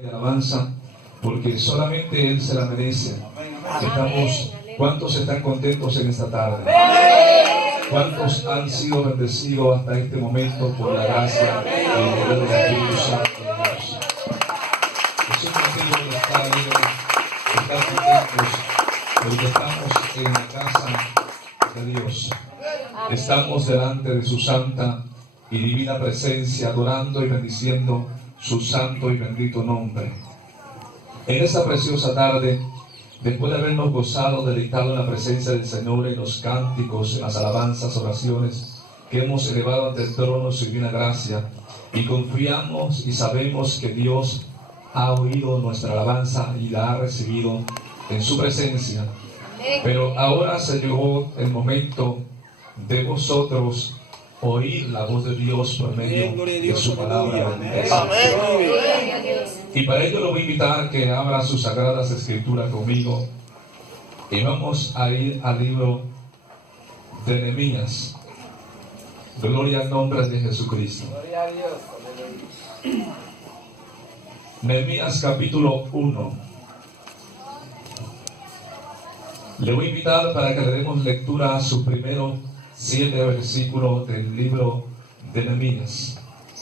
de alabanza, porque solamente Él se la merece. ¿Cuántos están contentos en esta tarde? ¿Cuántos han sido bendecidos hasta este momento por la gracia y el poder del Espíritu Santo de Dios? Es un motivo de estar alegres, de estar contentos, porque estamos en la casa de Dios. Estamos delante de su santa y divina presencia, adorando y bendiciendo su santo y bendito nombre. En esta preciosa tarde, después de habernos gozado, deleitado en la presencia del Señor, en los cánticos, en las alabanzas, oraciones que hemos elevado ante el trono de su divina gracia, y confiamos y sabemos que Dios ha oído nuestra alabanza y la ha recibido en su presencia. Pero ahora se llegó el momento de vosotros oír la voz de Dios por medio de su palabra. Y para ello lo voy a invitar a que abra sus sagradas escrituras conmigo y vamos a ir al libro de Nehemías. Gloria al nombre de Jesucristo. Nehemías capítulo 1. Le voy a invitar para que le demos lectura a sus primeros 7 versículos del libro de Nehemías.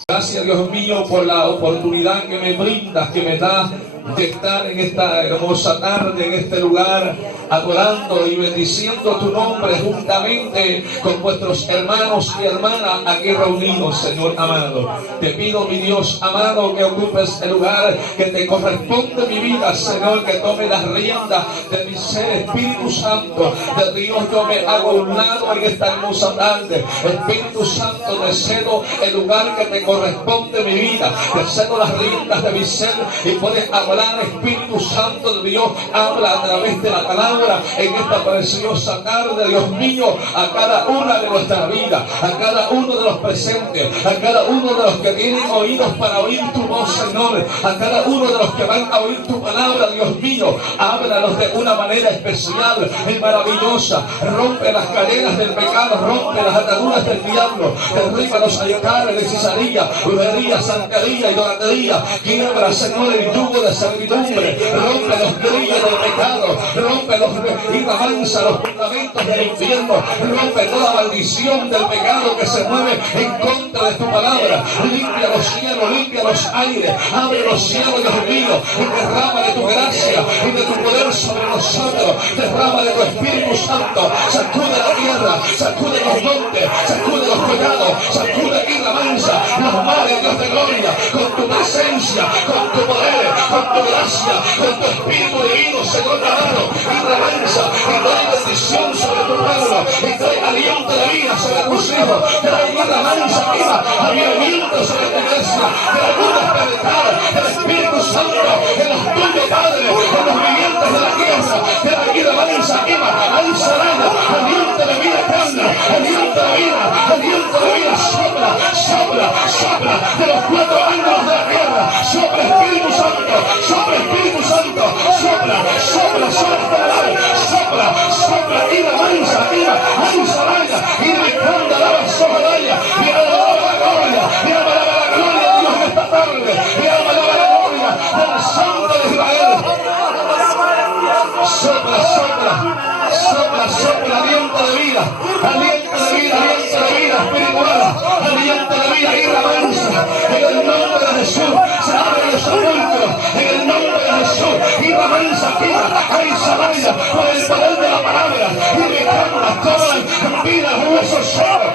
Gracias, Dios mío, por la oportunidad que me brindas, que me das de estar en esta hermosa tarde, en este lugar, adorando y bendiciendo tu nombre juntamente con vuestros hermanos y hermanas aquí reunidos, Señor amado. Te pido, mi Dios amado, que ocupes el lugar que te corresponde, mi vida, Señor, que tome las riendas de mi ser, Espíritu Santo de Dios. Yo me hago a un lado en esta hermosa tarde, Espíritu Santo, te cedo el lugar que te corresponde, mi vida, te cedo las riendas de mi ser y puedes hablar. Espíritu Santo de Dios, habla a través de la palabra en esta preciosa tarde, Dios mío, a cada una de nuestras vidas, a cada uno de los presentes, a cada uno de los que tienen oídos para oír tu voz, Señor, a cada uno de los que van a oír tu palabra, Dios mío, háblanos de una manera especial y maravillosa. Rompe las cadenas del pecado, rompe las ataduras del diablo, derriba los altares de hechicería, brujería, santería, idolatría, quiebra, Señor, el yugo de servidumbre, rompe los grillos del pecado, rompe y avanza los fundamentos del infierno, rompe toda maldición del pecado que se mueve en contra de tu palabra. Limpia los cielos, limpia los aires, abre los cielos, Dios mío, y derrama de tu gracia y de tu poder sobre nosotros, derrama de tu Espíritu Santo, sacude la tierra, sacude los montes, sacude los collados, sacude y mansa los mares, Dios de gloria, con tu presencia, con tu poder, con tu gracia, con tu Espíritu divino, Señor amado, y remansa, y trae bendición sobre tu pueblo, y trae aliento de vida sobre tus hijos, trae remansa, viva, avivamiento sobre tu iglesia, trae una penetrada del Espíritu Santo en los tuyos, Padre, en los vivientes de la tierra, trae remansa, viva, alzarana, aliento de vida eterna, aliento de vida, aliento de vida, sopla, sopla, sopla de los 4 ángulos de la tierra, sopla Espíritu Santo, sopla Espíritu Santo, sopla, sopla, sopla, sopla, y la mansa, y la raya, y la canda, la soberania, y la gloria, y la gloria de Dios en esta tarde, y la gloria del Santo de Israel. Sopla, sopla, sopla, sopla, aliento de vida, aliento de vida, aliento de vida espiritual, aliento de vida y la mansa, en el nombre de Jesús, se abren los sepulcros, en el nombre de Jesús, y la mansa quita, ahí se vaya, por el poder de la palabra, y le cambia, cobran vida los huesos secos,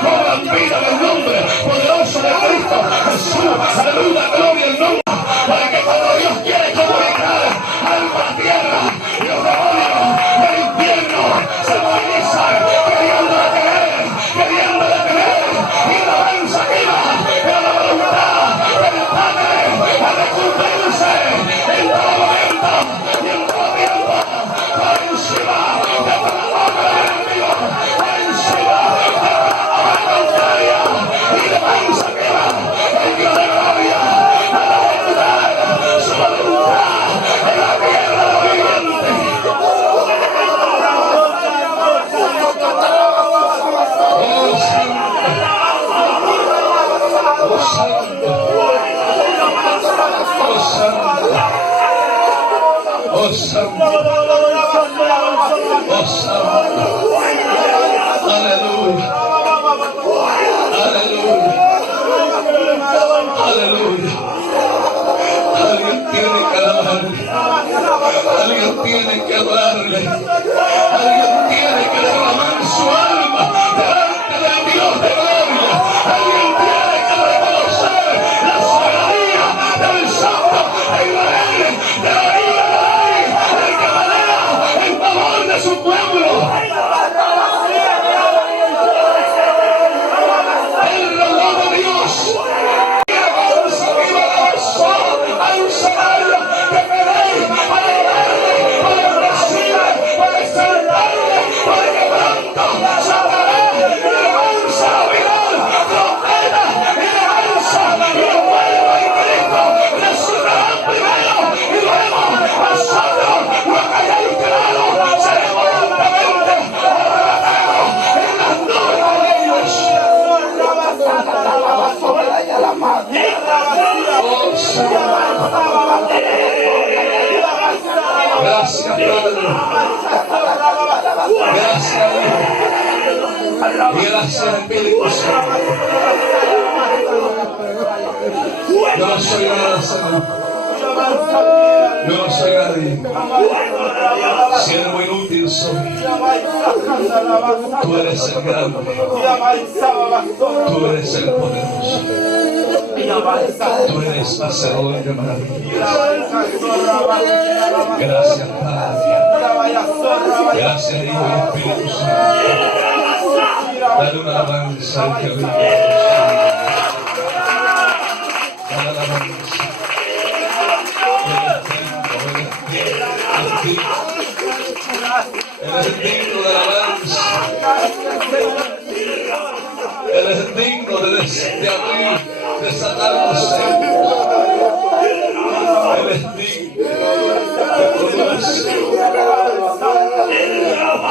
cobran vida en el nombre poderoso de Cristo Jesús, aleluya, gloria al nombre, para que cuando Dios quiere comunicar algo a la tierra, los demonios del infierno se movilizan, queriendo detener, y la avanza viva, pero la voluntad del Padre a recumplirse en todo momento y en todo tiempo, por encima de toda obra del enemigo, por encima de toda obra contraria, y la avanza viva, el Dios de gloria, a la ejecutar su voluntad en la tierra de los vivientes. Oh, Santo. Oh, santo. Oh, santo. Aleluya. Aleluya. Aleluya. Alguien tiene que alabarle. Alguien tiene que adorarle. Alguien tiene que derramar su alma delante del Dios de gloria. Alguien tiene que reconocer la soberanía del Santo de Israel, de la vida de Rey, el que pelea en favor de su pueblo. El reloj de Dios. Hay un salario que pedir para darle, para recibir, para exaltarle, para que pronto Satanás y alabanza viral, trompeta y alabanza y los pueblos en Cristo resucitarán primero y luego nosotros, los que hayáis quedado, seremos lentamente arrebatados en las nubes de ellos. Gracias, Padre. Gracias, Hijo. Y gracias, Espíritu Santo. Yo no soy nada, Señor. Yo no soy nadie. Siervo inútil soy. Tú eres el grande. Tú eres el poderoso. Tú eres hacedor de maravillas. Gracias, Padre. Gracias, Hijo y Espíritu Santo. Dale una alabanza al que vive. Dale alabanza. Él es digno de alabanza. Él es digno de abrir, desatar los sellos. Él es digno de poderse.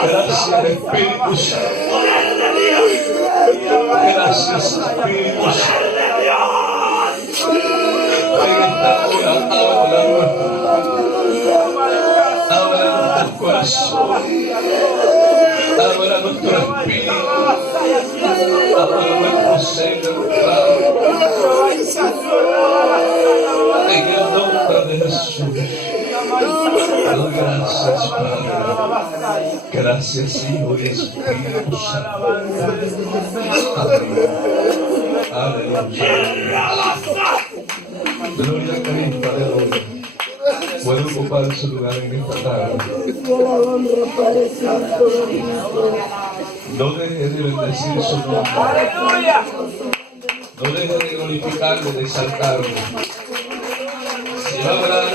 Gracias, Espíritu Santo. Gracias, Espíritu Santo. En esta hora habla nuestro corazón, habla nuestro espíritu, habla nuestro ser de en el nombre de Jesús. Doy gracias, Padre. Gracias, Hijo y Espíritu Santo. Aleluya. Gloria a Cristo, aleluya. Puede ocupar su lugar en esta tarde. No deje de bendecir su nombre. No deje de glorificarle, de exaltarle. Si va a hablar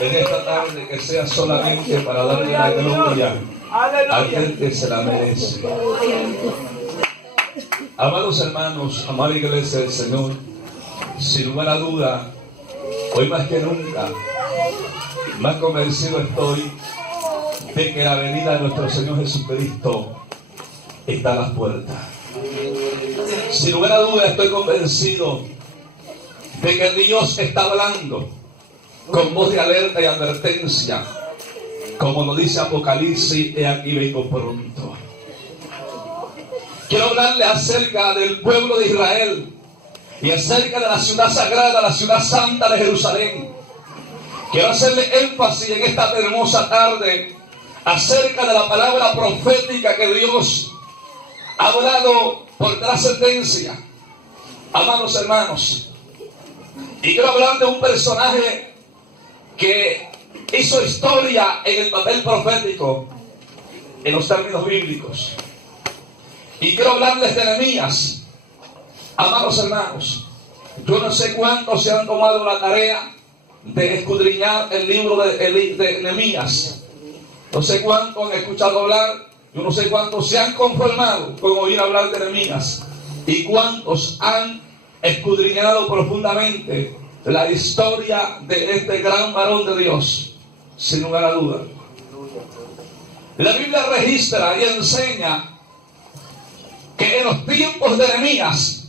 en esta tarde, que sea solamente para darle la gloria a aquel que se la merece. Amados hermanos, amada iglesia del Señor, sin lugar a duda, hoy más que nunca, más convencido estoy de que la venida de nuestro Señor Jesucristo está a las puertas. Sin lugar a duda estoy convencido de que Dios está hablando con voz de alerta y advertencia, como nos dice Apocalipsis, he aquí vengo pronto. Quiero hablarle acerca del pueblo de Israel y acerca de la ciudad sagrada, la ciudad santa de Jerusalén. Quiero hacerle énfasis en esta hermosa tarde acerca de la palabra profética que Dios ha hablado por trascendencia. Amados hermanos, y quiero hablar de un personaje que hizo historia en el papel profético, en los términos bíblicos. Y quiero hablarles de Nehemías. Amados hermanos, yo no sé cuántos se han tomado la tarea de escudriñar el libro de Nehemías. No sé cuántos han escuchado hablar. Yo no sé cuántos se han conformado con oír hablar de Nehemías. Y cuántos han escudriñado profundamente la historia de este gran varón de Dios. Sin lugar a duda, la Biblia registra y enseña que en los tiempos de Nehemías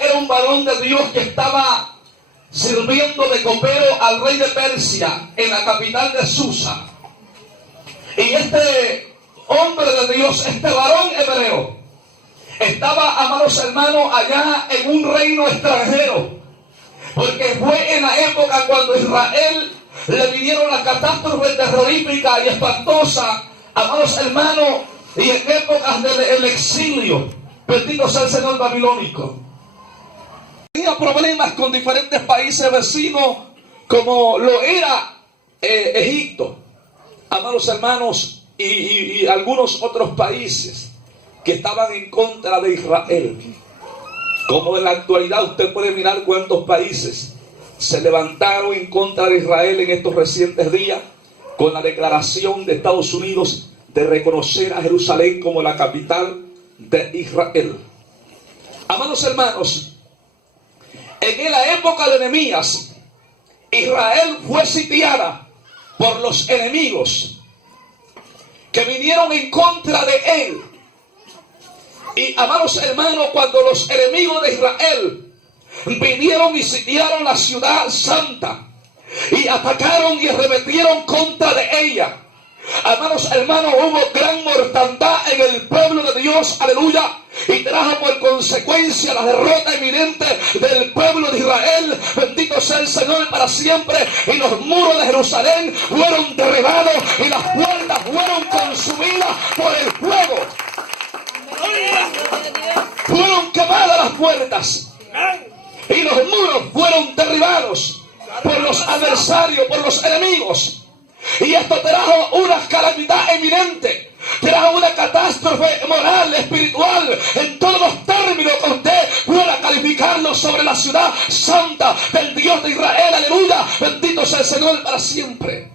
era un varón de Dios que estaba sirviendo de copero al rey de Persia en la capital de Susa. Y este hombre de Dios, este varón hebreo, estaba, amados hermanos, allá en un reino extranjero, porque fue en la época cuando Israel le vinieron las catástrofes terroríficas y espantosas, amados hermanos, y en épocas del exilio, bendito sea el Señor babilónico. Tenía problemas con diferentes países vecinos, como lo era Egipto, amados hermanos, y algunos otros países que estaban en contra de Israel. Como en la actualidad usted puede mirar cuántos países se levantaron en contra de Israel en estos recientes días, con la declaración de Estados Unidos de reconocer a Jerusalén como la capital de Israel. Amados hermanos, en la época de Nehemías, Israel fue sitiada por los enemigos que vinieron en contra de él. Y amados hermanos, cuando los enemigos de Israel vinieron y sitiaron la ciudad santa y atacaron y arremetieron contra de ella, amados hermanos, hubo gran mortandad en el pueblo de Dios, aleluya, y trajo por consecuencia la derrota eminente del pueblo de Israel. Bendito sea el Señor para siempre. Y los muros de Jerusalén fueron derribados y las puertas fueron consumidas por el fuego. Fueron quemadas las puertas y los muros fueron derribados por los adversarios, por los enemigos. Y esto trajo una calamidad eminente, trajo una catástrofe moral, espiritual, en todos los términos que usted pueda calificarlo sobre la ciudad santa del Dios de Israel. Aleluya, bendito sea el Señor para siempre.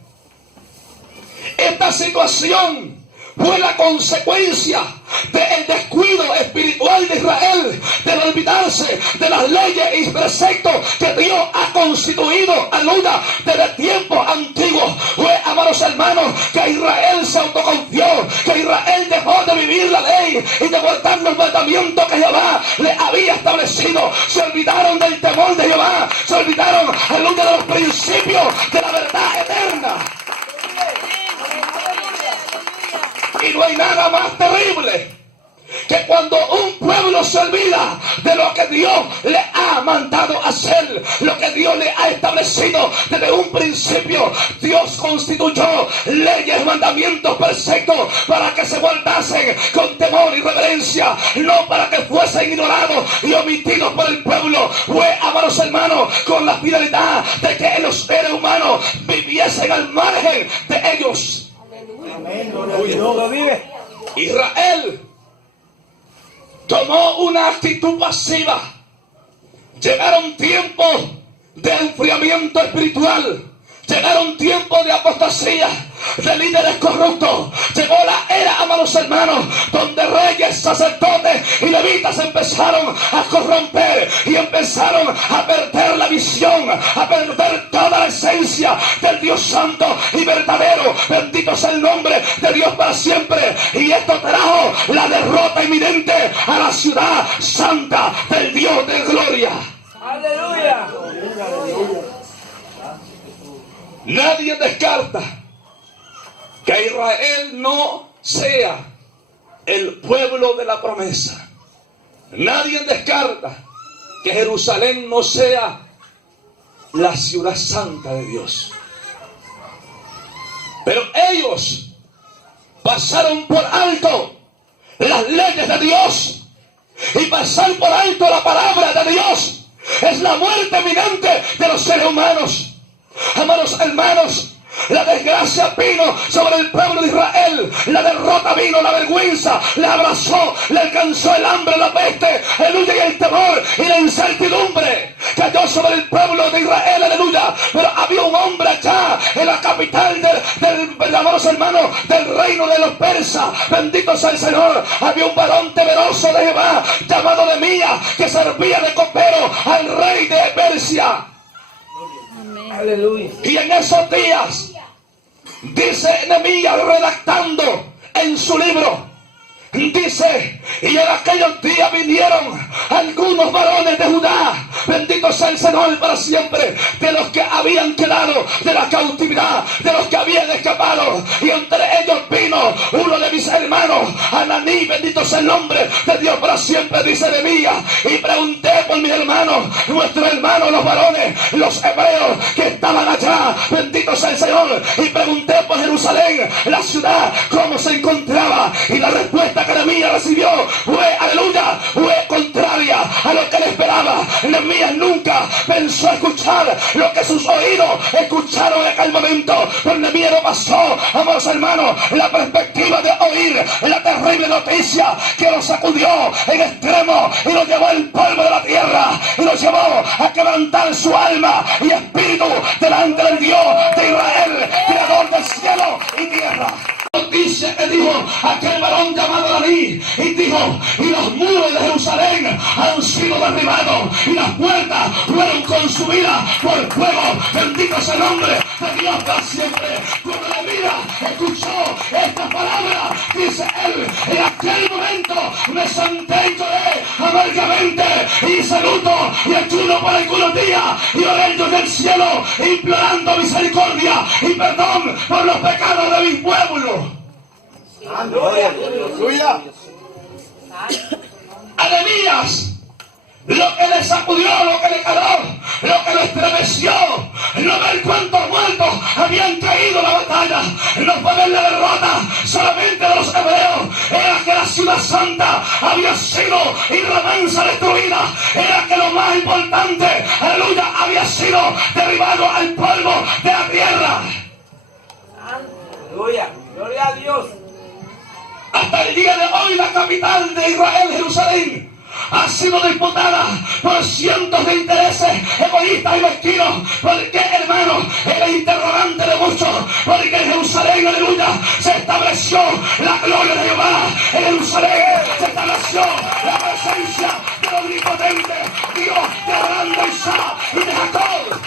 Esta situación fue la consecuencia del descuido espiritual de Israel, de no olvidarse de las leyes y preceptos que Dios ha constituido, aleluya, desde tiempos antiguos. Fue, amados hermanos, que Israel se autoconfió, que Israel dejó de vivir la ley y de guardar los mandamientos que Jehová le había establecido. Se olvidaron del temor de Jehová, se olvidaron, aleluya, de los principios de la verdad eterna. Y no hay nada más terrible que cuando un pueblo se olvida de lo que Dios le ha mandado hacer, lo que Dios le ha establecido desde un principio. Dios constituyó leyes, mandamientos, preceptos para que se guardasen con temor y reverencia, no para que fuesen ignorados y omitidos por el pueblo. Fue, amados hermanos, con la finalidad de que los seres humanos viviesen al margen de ellos. Israel tomó una actitud pasiva. Llegaron tiempos de enfriamiento espiritual, llegaron tiempos de apostasía, de líderes corruptos. Llegó la era, amados hermanos, donde reyes, sacerdotes y levitas empezaron a corromper y empezaron a perder la visión, a perder toda la esencia del Dios santo y verdadero. Bendito sea el nombre de Dios para siempre. Y esto trajo la derrota inminente a la ciudad santa del Dios de gloria. ¡Aleluya! Nadie descarta que Israel no sea el pueblo de la promesa. Nadie descarta que Jerusalén no sea la ciudad santa de Dios. Pero ellos pasaron por alto las leyes de Dios, y pasar por alto la palabra de Dios es la muerte eminente de los seres humanos. Amados hermanos, la desgracia vino sobre el pueblo de Israel, la derrota vino, la vergüenza le abrazó, le alcanzó el hambre, la peste, aleluya, y el temor y la incertidumbre cayó sobre el pueblo de Israel, aleluya. Pero había un hombre allá en la capital del amados hermanos, del reino de los persas, bendito sea el Señor. Había un varón temeroso de Jehová llamado Nehemías, que servía de copero al rey de Persia. Aleluya. Y en esos días, dice Nehemías redactando en su libro, dice: y en aquellos días vinieron algunos varones de Judá, bendito sea el Señor para siempre, de los que habían quedado de la cautividad, de los que habían escapado. Y entre ellos vino uno de mis hermanos, Ananí, bendito sea el nombre de Dios para siempre, dice Nehemías. Y pregunté por mis hermanos, nuestros hermanos, los varones, los hebreos que estaban allá, bendito sea el Señor. Y pregunté por Jerusalén, la ciudad, cómo se encontraba. Y la respuesta que Nehemías recibió fue, aleluya, fue contraria a lo que él esperaba. Nehemías nunca pensó escuchar lo que sus oídos escucharon en aquel momento. Pero Nehemías no pasó, amados hermanos, la perspectiva de oír la terrible noticia que lo sacudió en extremo y lo llevó al polvo de la tierra y lo llevó a quebrantar su alma y espíritu delante del Dios de Israel, creador del cielo y tierra. Noticia que dijo aquel varón llamado Ananí, y dijo: y los muros de Jerusalén han sido derribados y las puertas fueron consumidas por fuego. Bendito sea el nombre de Dios para siempre. Cuando Nehemías escuchó esta palabra, dice él: en aquel momento me senté y lloré amargamente y hice luto y ayuno por algunos días y oré yo del cielo implorando misericordia y perdón por los pecados de mi pueblo. Aleluya. A Nehemías, lo que le sacudió, lo que le caló, lo que lo estremeció, no ver cuántos muertos habían caído en la batalla, no fue ver la derrota solamente de los hebreos, era que la ciudad santa había sido y remansa destruida, era que lo más importante, aleluya, había sido derribado al polvo de la tierra. Aleluya. Gloria a Dios. Hasta el día de hoy la capital de Israel, Jerusalén, ha sido disputada por cientos de intereses egoístas y mezquinos. ¿Por qué, hermano? El interrogante de muchos. Porque en Jerusalén, aleluya, se estableció la gloria de Jehová. En Jerusalén se estableció la presencia del omnipotente Dios de Abraham, de Isaac y de Jacob.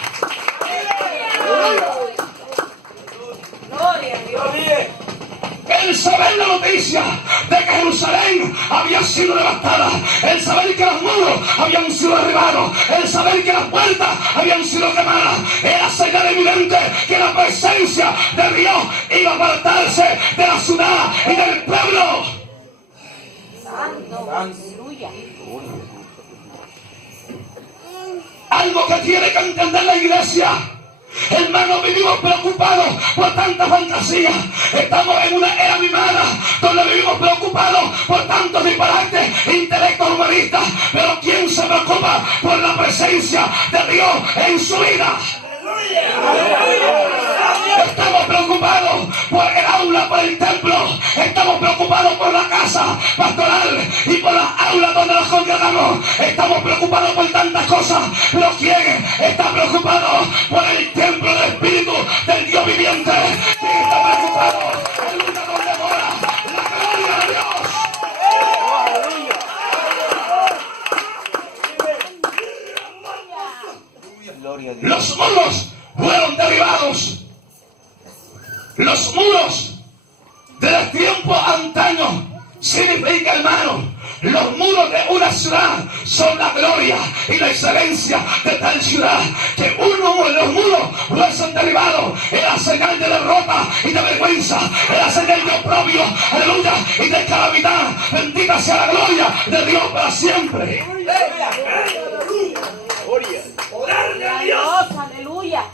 Gloria a Dios. El saber la noticia de que Jerusalén había sido devastada, el saber que los muros habían sido derribados, el saber que las puertas habían sido quemadas, era señal evidente que la presencia de Dios iba a apartarse de la ciudad y del pueblo. Santo. Aleluya. Algo que tiene que entender la iglesia. Hermanos, vivimos preocupados por tanta fantasía. Estamos en una era mimada donde vivimos preocupados por tantos disparates, intelectos humanistas. Pero ¿quién se preocupa por la presencia de Dios en su vida? Estamos preocupados por el aula, por el templo. Estamos preocupados por la casa pastoral y por las aulas donde nos congregamos. Estamos preocupados por tantas cosas. Pero ¿quién está preocupado por el templo del Espíritu del Dios viviente? ¿Quién está preocupado? El lugar donde mora la gloria de Dios. Los muros fueron derribados. Los muros de los tiempos antaños significa, hermano, los muros de una ciudad son la gloria y la excelencia de tal ciudad. Que uno de los muros fuesen derribados era señal de derrota y de vergüenza, era señal de oprobio, aleluya, y de calamidad. Bendita sea la gloria de Dios para siempre. Aleluya.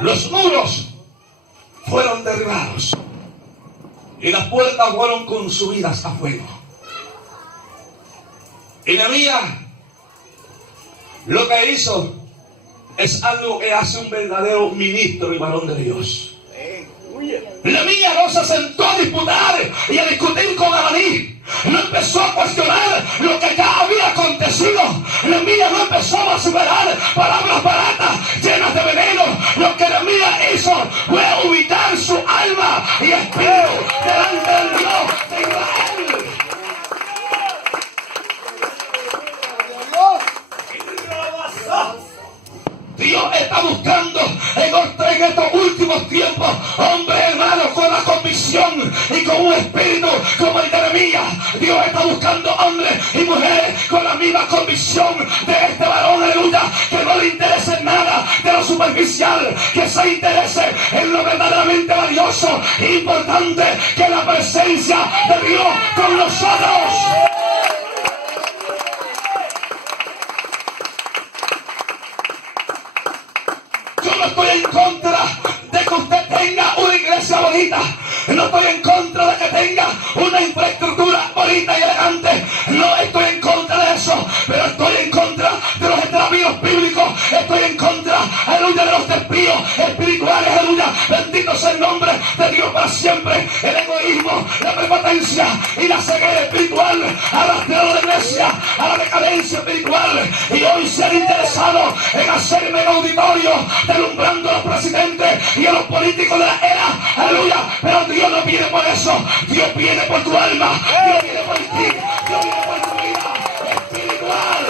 Los muros fueron derribados y las puertas fueron consumidas a fuego. Y Nehemías lo que hizo es algo que hace un verdadero ministro y varón de Dios. Nehemías no se sentó a disputar y a discutir con Ananí. No empezó a cuestionar lo que ya había acontecido. Nehemías no empezó a superar palabras baratas llenas de veneno. Lo que Nehemías hizo fue humillar su alma y espíritu delante del Dios de Israel. Dios está buscando en estos últimos tiempos hombres, hermanos, con la convicción y con un espíritu como el de Nehemías. Dios está buscando hombres y mujeres con la misma convicción de este varón, aleluya, que no le interesa superficial, que se interese en lo verdaderamente valioso e importante, que la presencia de Dios con nosotros. Yo no estoy en contra de que usted tenga una iglesia bonita. No estoy en contra de que tenga una infraestructura bonita y elegante. No estoy en contra de eso. Pero estoy en contra de los extravíos bíblicos. Estoy en contra, aleluya, de los desvíos espirituales. Aleluya. Bendito sea el nombre de Dios para siempre. El egoísmo, la prepotencia y la ceguera espiritual arrastrado a la iglesia a la decadencia espiritual. Y hoy se han interesado en hacerme el auditorio deslumbrando a los presidentes y a los políticos de la era. Aleluya. Pero Dios no viene por eso. Dios viene por tu alma. Dios viene por ti. Dios viene por tu vida espiritual.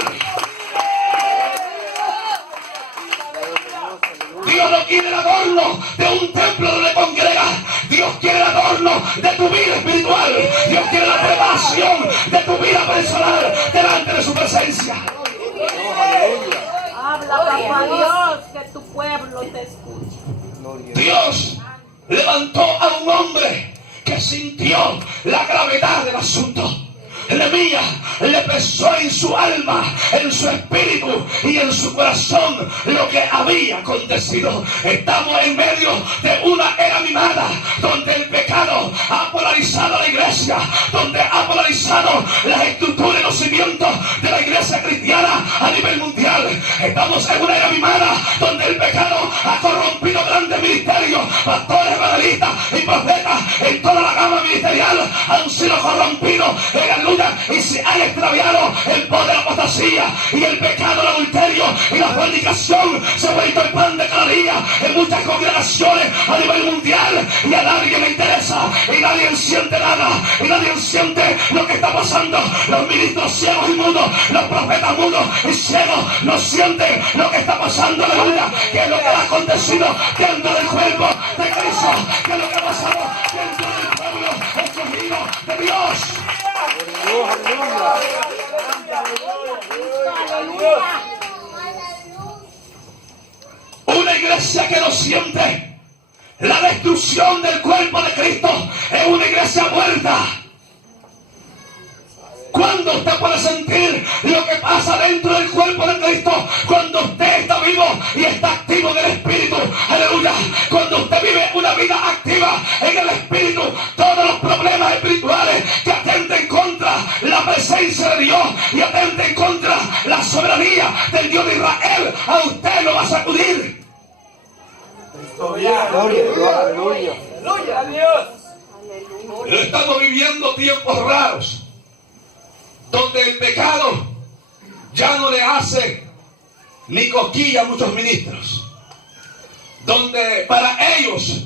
Dios no quiere el adorno de un templo donde congregas. Dios quiere el adorno de tu vida espiritual. Dios quiere la preparación de tu vida personal delante de su presencia. Habla, papá Dios, que tu pueblo te escuche. Dios levantó a un hombre que sintió la gravedad del asunto. Nehemías le pesó en su alma, en su espíritu y en su corazón lo que había acontecido. Estamos en medio de una era mimada donde el pecado ha polarizado a la iglesia, donde ha polarizado las estructuras y los cimientos de la iglesia cristiana a nivel mundial. Estamos en una era mimada donde el pecado ha corrompido grandes ministerios, pastores, evangelistas y profetas en toda la gama ministerial han sido corrompidos en la luz y se han extraviado el poder de la apostasía y el pecado, el adulterio y la fornicación se ha vuelto el pan de cada día en muchas congregaciones a nivel mundial y a nadie le interesa y nadie siente nada y nadie siente lo que está pasando. Los ministros ciegos y mudos, los profetas mudos y ciegos no sienten lo que está pasando, aleluya, que es lo que ha acontecido dentro del cuerpo de Cristo, que es lo que ha pasado dentro del pueblo escogido de Dios. Una iglesia que no siente la destrucción del cuerpo de Cristo es una iglesia muerta. Cuando usted puede sentir lo que pasa dentro del cuerpo de Cristo, cuando usted está vivo y está activo en el Espíritu, aleluya, cuando usted vive una vida activa en el Espíritu, todos los problemas espirituales que atenten contra la presencia de Dios y atenten contra la soberanía del Dios de Israel, a usted lo va a sacudir. Gloria a Dios. Estamos viviendo tiempos raros, donde el pecado ya no le hace ni cosquilla a muchos ministros, donde para ellos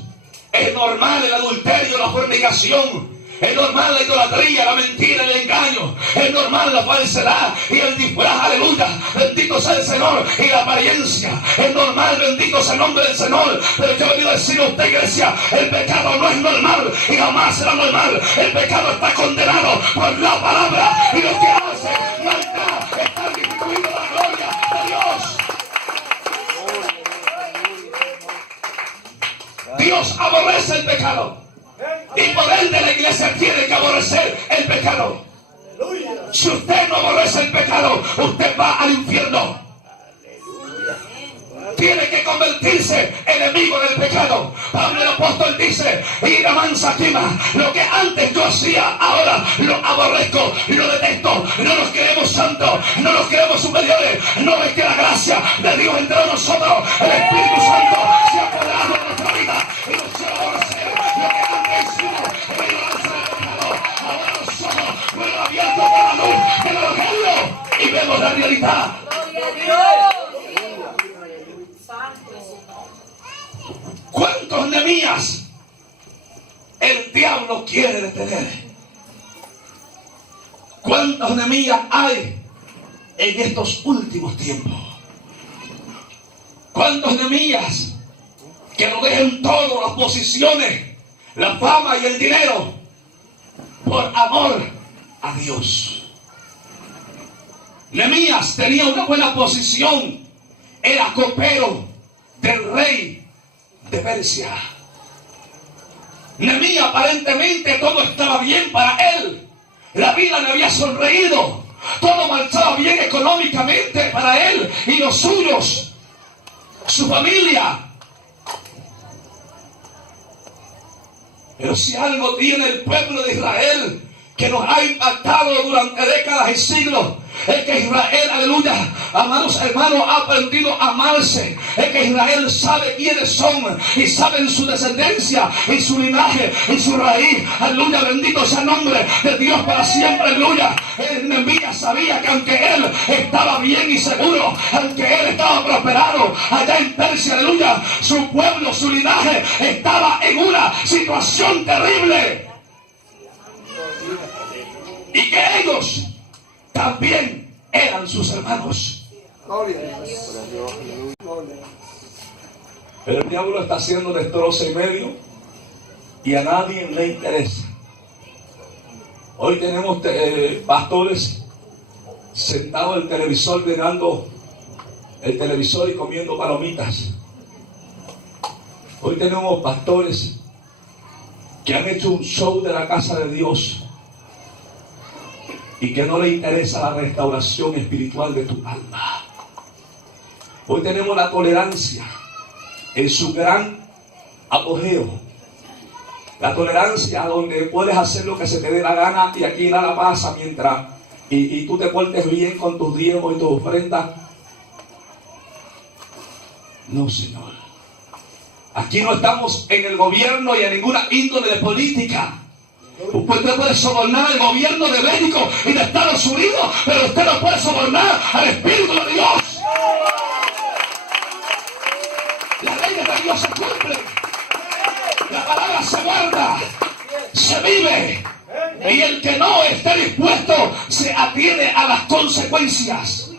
es normal el adulterio, la fornicación, es normal la idolatría, la mentira, el engaño, es normal la falsedad y el disfraz, aleluya, bendito sea el Señor, y la apariencia, es normal, bendito sea el nombre del Señor. Pero yo he venido a decirle a usted, iglesia, el pecado no es normal y jamás será normal. El pecado está condenado por la palabra y lo que hace maldad está destituido de la gloria de Dios. Dios aborrece el pecado. Y por ende la iglesia tiene que aborrecer el pecado. Si usted no aborrece el pecado, usted va al infierno. Tiene que convertirse enemigo del pecado. Pablo el apóstol dice: y la mansa quema, lo que antes yo hacía, ahora lo aborrezco, lo detesto. No nos creemos santos, no nos creemos superiores. No es que la gracia de Dios entre nosotros, el Espíritu Santo se ha apoderado de nuestra vida y nos lleva a aborrecer lo que antes hicimos en la ignorancia del pecado. Ahora los ojos fueron abiertos por la luz del Evangelio y vemos la realidad. Gloria a Dios. ¿Cuántos Nehemías el diablo quiere detener? ¿Cuántos Nehemías hay en estos últimos tiempos? ¿Cuántos Nehemías que lo dejen todo, las posiciones, la fama y el dinero, por amor a Dios? Nehemías tenía una buena posición, era copero del rey de Persia. Nehemías aparentemente todo estaba bien para él. La vida le había sonreído. Todo marchaba bien económicamente para él y los suyos, su familia. Pero si algo tiene el pueblo de Israel que nos ha impactado durante décadas y siglos, es que Israel, aleluya, amados hermanos, ha aprendido a amarse. Es que Israel sabe quiénes son y saben su descendencia y su linaje y su raíz. Aleluya, bendito sea el nombre de Dios para siempre, aleluya. Nehemías sabía que aunque él estaba bien y seguro, aunque él estaba prosperado allá en Persia, aleluya, su pueblo, su linaje estaba en una situación terrible. Y que ellos también eran sus hermanos. Pero el diablo está haciendo destrozo y medio y a nadie le interesa. Hoy tenemos pastores sentados en el televisor mirando el televisor y comiendo palomitas. Hoy tenemos pastores que han hecho un show de la casa de Dios y que no le interesa la restauración espiritual de tu alma. Hoy tenemos la tolerancia en su gran apogeo. La tolerancia donde puedes hacer lo que se te dé la gana y aquí nada pasa mientras y tú te portes bien con tus diezmos y tus ofrendas. No, Señor. Aquí no estamos en el gobierno y en ninguna índole de política. Usted puede sobornar al gobierno de México y de Estados Unidos, pero usted no puede sobornar al Espíritu de Dios. Las leyes de Dios se cumplen. La palabra se guarda, se vive. Y el que no esté dispuesto se atiene a las consecuencias.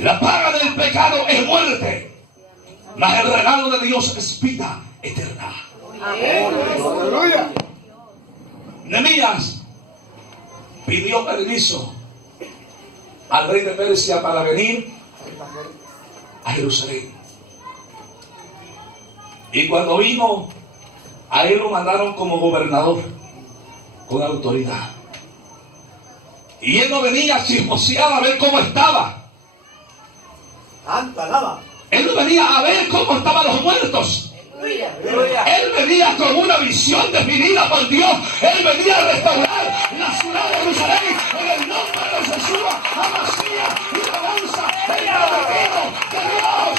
La paga del pecado es muerte, mas el regalo de Dios es vida eterna. Nehemías pidió permiso al rey de Persia para venir a Jerusalén. Y cuando vino, a él lo mandaron como gobernador, con autoridad. Y él no venía a chismosear a ver cómo estaba. Él no venía a ver cómo estaban los muertos. Él venía con una visión definida por Dios. Él venía a restaurar la ciudad de Jerusalén en el nombre de Jesús. Amasía y alabanza el prometido de Dios.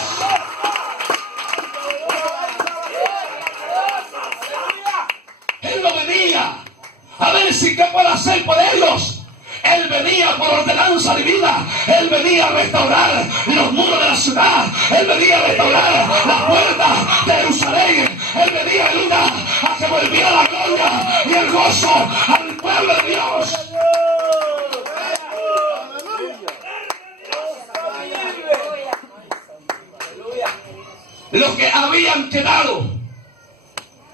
Él no venía a ver si qué puede hacer por ellos. Él venía por ordenanza divina. Él venía a restaurar los muros de la ciudad. Él venía a restaurar las puertas de Jerusalén. Él venía, aleluya, a que volviera la gloria y el gozo al pueblo de Dios. Los que habían quedado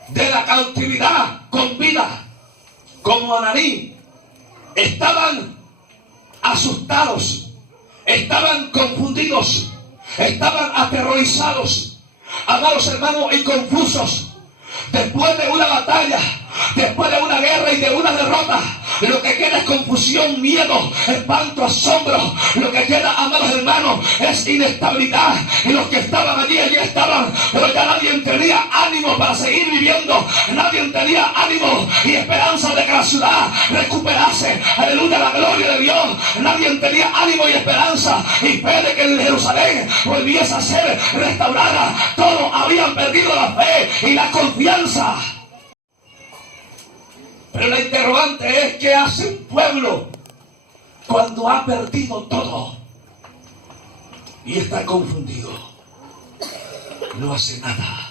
de la cautividad con vida, como Ananí, estaban asustados, estaban confundidos, estaban aterrorizados, amados hermanos, y confusos. Después de una batalla, después de una guerra y de una derrota, lo que queda es confusión, miedo, espanto, asombro. Lo que queda, amados hermanos, es inestabilidad. Y los que estaban allí estaban, pero ya nadie tenía ánimo para seguir viviendo. Nadie tenía ánimo y esperanza de que la ciudad recuperase, aleluya, la gloria de Dios. Nadie tenía ánimo y esperanza y fe de que en Jerusalén volviese a ser restaurada. Todos habían perdido la fe y la confianza. Pero la interrogante es: ¿qué hace un pueblo cuando ha perdido todo y está confundido? No hace nada.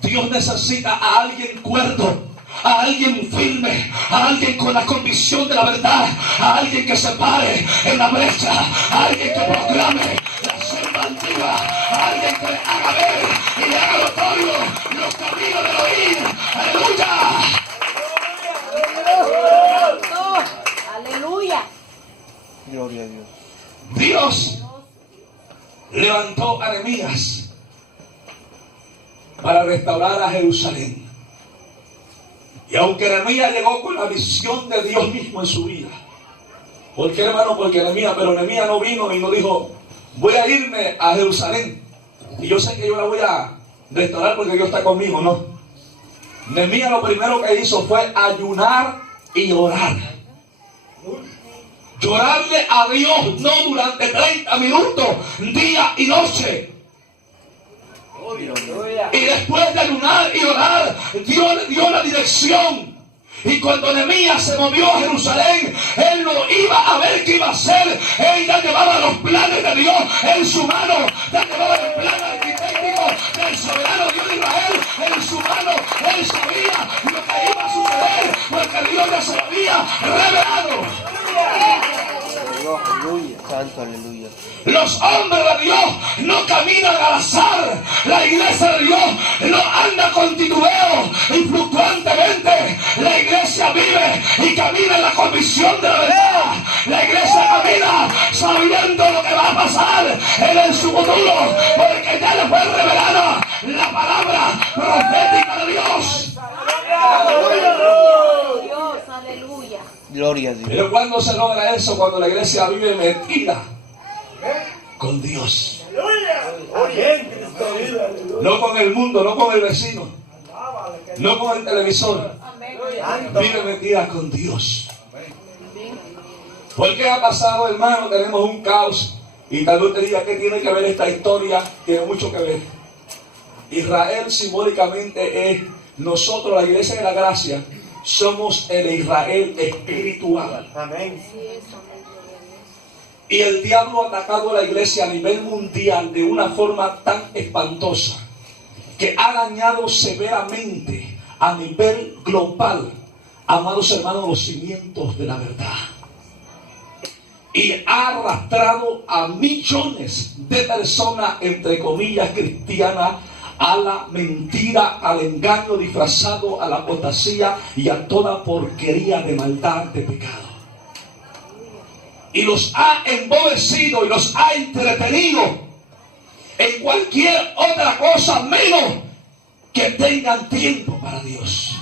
Dios necesita a alguien cuerdo, a alguien firme, a alguien con la convicción de la verdad, a alguien que se pare en la brecha, a alguien que proclame la senda antigua, a alguien que le haga ver y le haga notorio los caminos del oír. ¡Aleluya! ¡Aleluya! Gloria a Dios. Dios levantó a Nehemías para restaurar a Jerusalén. Y aunque Nehemías llegó con la visión de Dios mismo en su vida. ¿Por qué, hermano? Porque Nehemías no vino y no dijo, voy a irme a Jerusalén y yo sé que yo la voy a restaurar porque Dios está conmigo. No. Nehemías lo primero que hizo fue ayunar y orar. Llorarle a Dios, no durante 30 minutos, día y noche. Y después de ayunar y orar, Dios le dio la dirección. Y cuando Nehemías se movió a Jerusalén, él no iba a ver qué iba a hacer. Él ya llevaba los planes de Dios en su mano. Ya llevaba el plan arquitectónico del soberano Dios de Israel en su mano. Él sabía lo que iba a suceder porque Dios ya se lo había revelado. Aleluya, santo, aleluya. Los hombres de Dios no caminan al azar. La iglesia de Dios no anda con titubeo y fluctuantemente. La iglesia vive y camina en la convicción de la verdad. La iglesia camina sabiendo lo que va a pasar en su futuro, porque ya le fue revelada la palabra profética de Dios. Dios, aleluya. Gloria a Dios. Pero cuando se logra eso, cuando la iglesia vive metida con Dios, no con el mundo, no con el vecino, no con el televisor, vive metida con Dios. ¿Por qué ha pasado, hermano? Tenemos un caos y tal vez te diga que tiene que ver esta historia. Tiene mucho que ver. Israel simbólicamente es nosotros, la iglesia de la gracia. Somos el Israel espiritual. Amén. Y el diablo ha atacado a la iglesia a nivel mundial de una forma tan espantosa que ha dañado severamente a nivel global, amados hermanos, los cimientos de la verdad. Y ha arrastrado a millones de personas, entre comillas, cristianas, a la mentira, al engaño disfrazado, a la apostasía y a toda porquería de maldad, de pecado. Y los ha embobecido y los ha entretenido en cualquier otra cosa menos que tengan tiempo para Dios.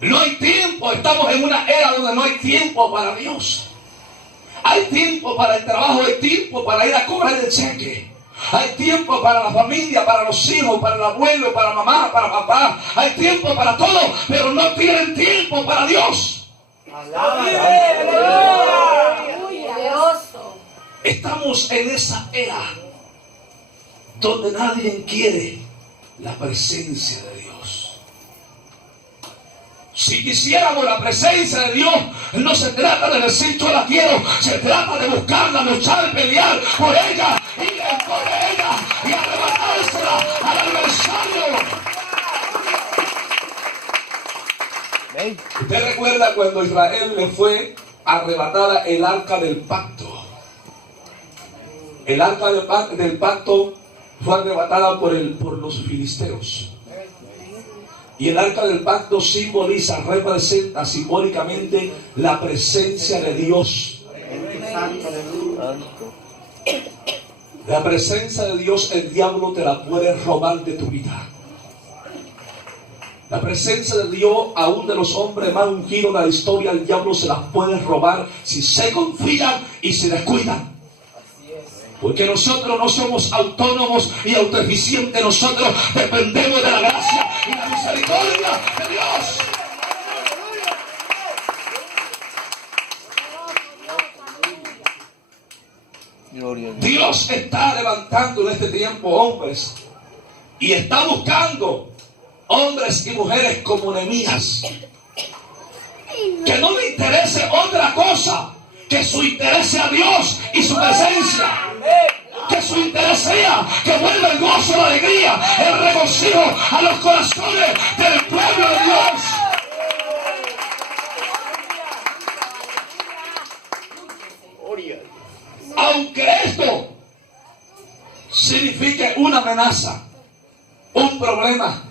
No hay tiempo, estamos en una era donde no hay tiempo para Dios. Hay tiempo para el trabajo, hay tiempo para ir a cobrar el cheque. Hay tiempo para la familia, para los hijos, para el abuelo, para mamá, para papá. Hay tiempo para todo, pero no tienen tiempo para Dios. Estamos en esa era donde nadie quiere la presencia de Dios. Si quisiéramos la presencia de Dios, no se trata de decir yo la quiero, se trata de buscarla, luchar, pelear por ella, ir en por ella y arrebatársela al adversario. ¿Usted recuerda cuando Israel le fue arrebatada el arca del pacto? El arca del pacto fue arrebatada por los filisteos. Y el arca del pacto simboliza, representa simbólicamente la presencia de Dios. La presencia de Dios, el diablo te la puede robar de tu vida. La presencia de Dios, aún de los hombres más ungidos de la historia, el diablo se las puede robar si se confían y se descuidan. Porque nosotros no somos autónomos y autoeficientes, nosotros dependemos de la gracia y la misericordia de Dios. Dios está levantando en este tiempo hombres y está buscando hombres y mujeres como Nehemías, que no le interese otra cosa que su interés sea Dios y su presencia. Que su interés sea que vuelva el gozo, la alegría, el regocijo a los corazones del pueblo de Dios. Aunque esto signifique una amenaza, un problema,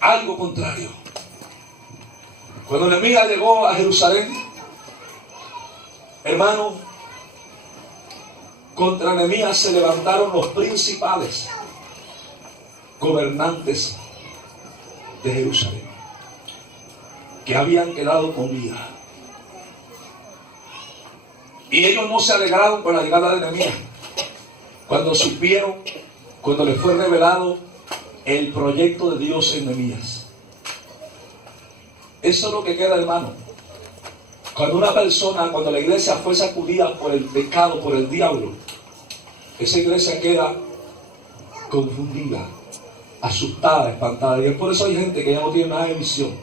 algo contrario. Cuando Nehemías llegó a Jerusalén, Hermano, contra Nehemías se levantaron los principales gobernantes de Jerusalén, que habían quedado con vida. Y ellos no se alegraron con la llegada de Nehemías. Cuando supieron, cuando les fue revelado el proyecto de Dios en Nehemías. Eso es lo que queda, hermano. Cuando una persona, cuando la iglesia fue sacudida por el pecado, por el diablo, esa iglesia queda confundida, asustada, espantada. Y es por eso hay gente que ya no tiene nada de visión.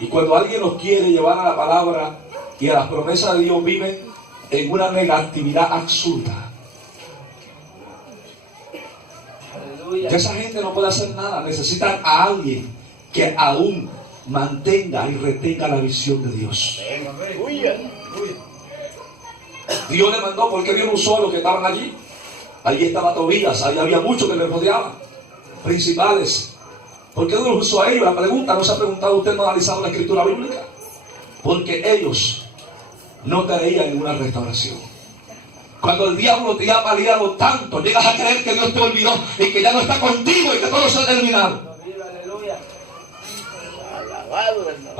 Y cuando alguien los quiere llevar a la palabra y a las promesas de Dios, viven en una negatividad absurda. Ya esa gente no puede hacer nada. Necesitan a alguien que aún mantenga y retenga la visión de Dios. Dios le mandó, porque Dios no usó a los que estaban allí. Allí estaba Tobías, allí había muchos que le rodeaban, principales. ¿Por qué no los usó a ellos? La pregunta, ¿no se ha preguntado usted, no ha analizado la escritura bíblica? Porque ellos no creían en una restauración. Cuando el diablo te ha paliado tanto, llegas a creer que Dios te olvidó y que ya no está contigo y que todo se ha terminado.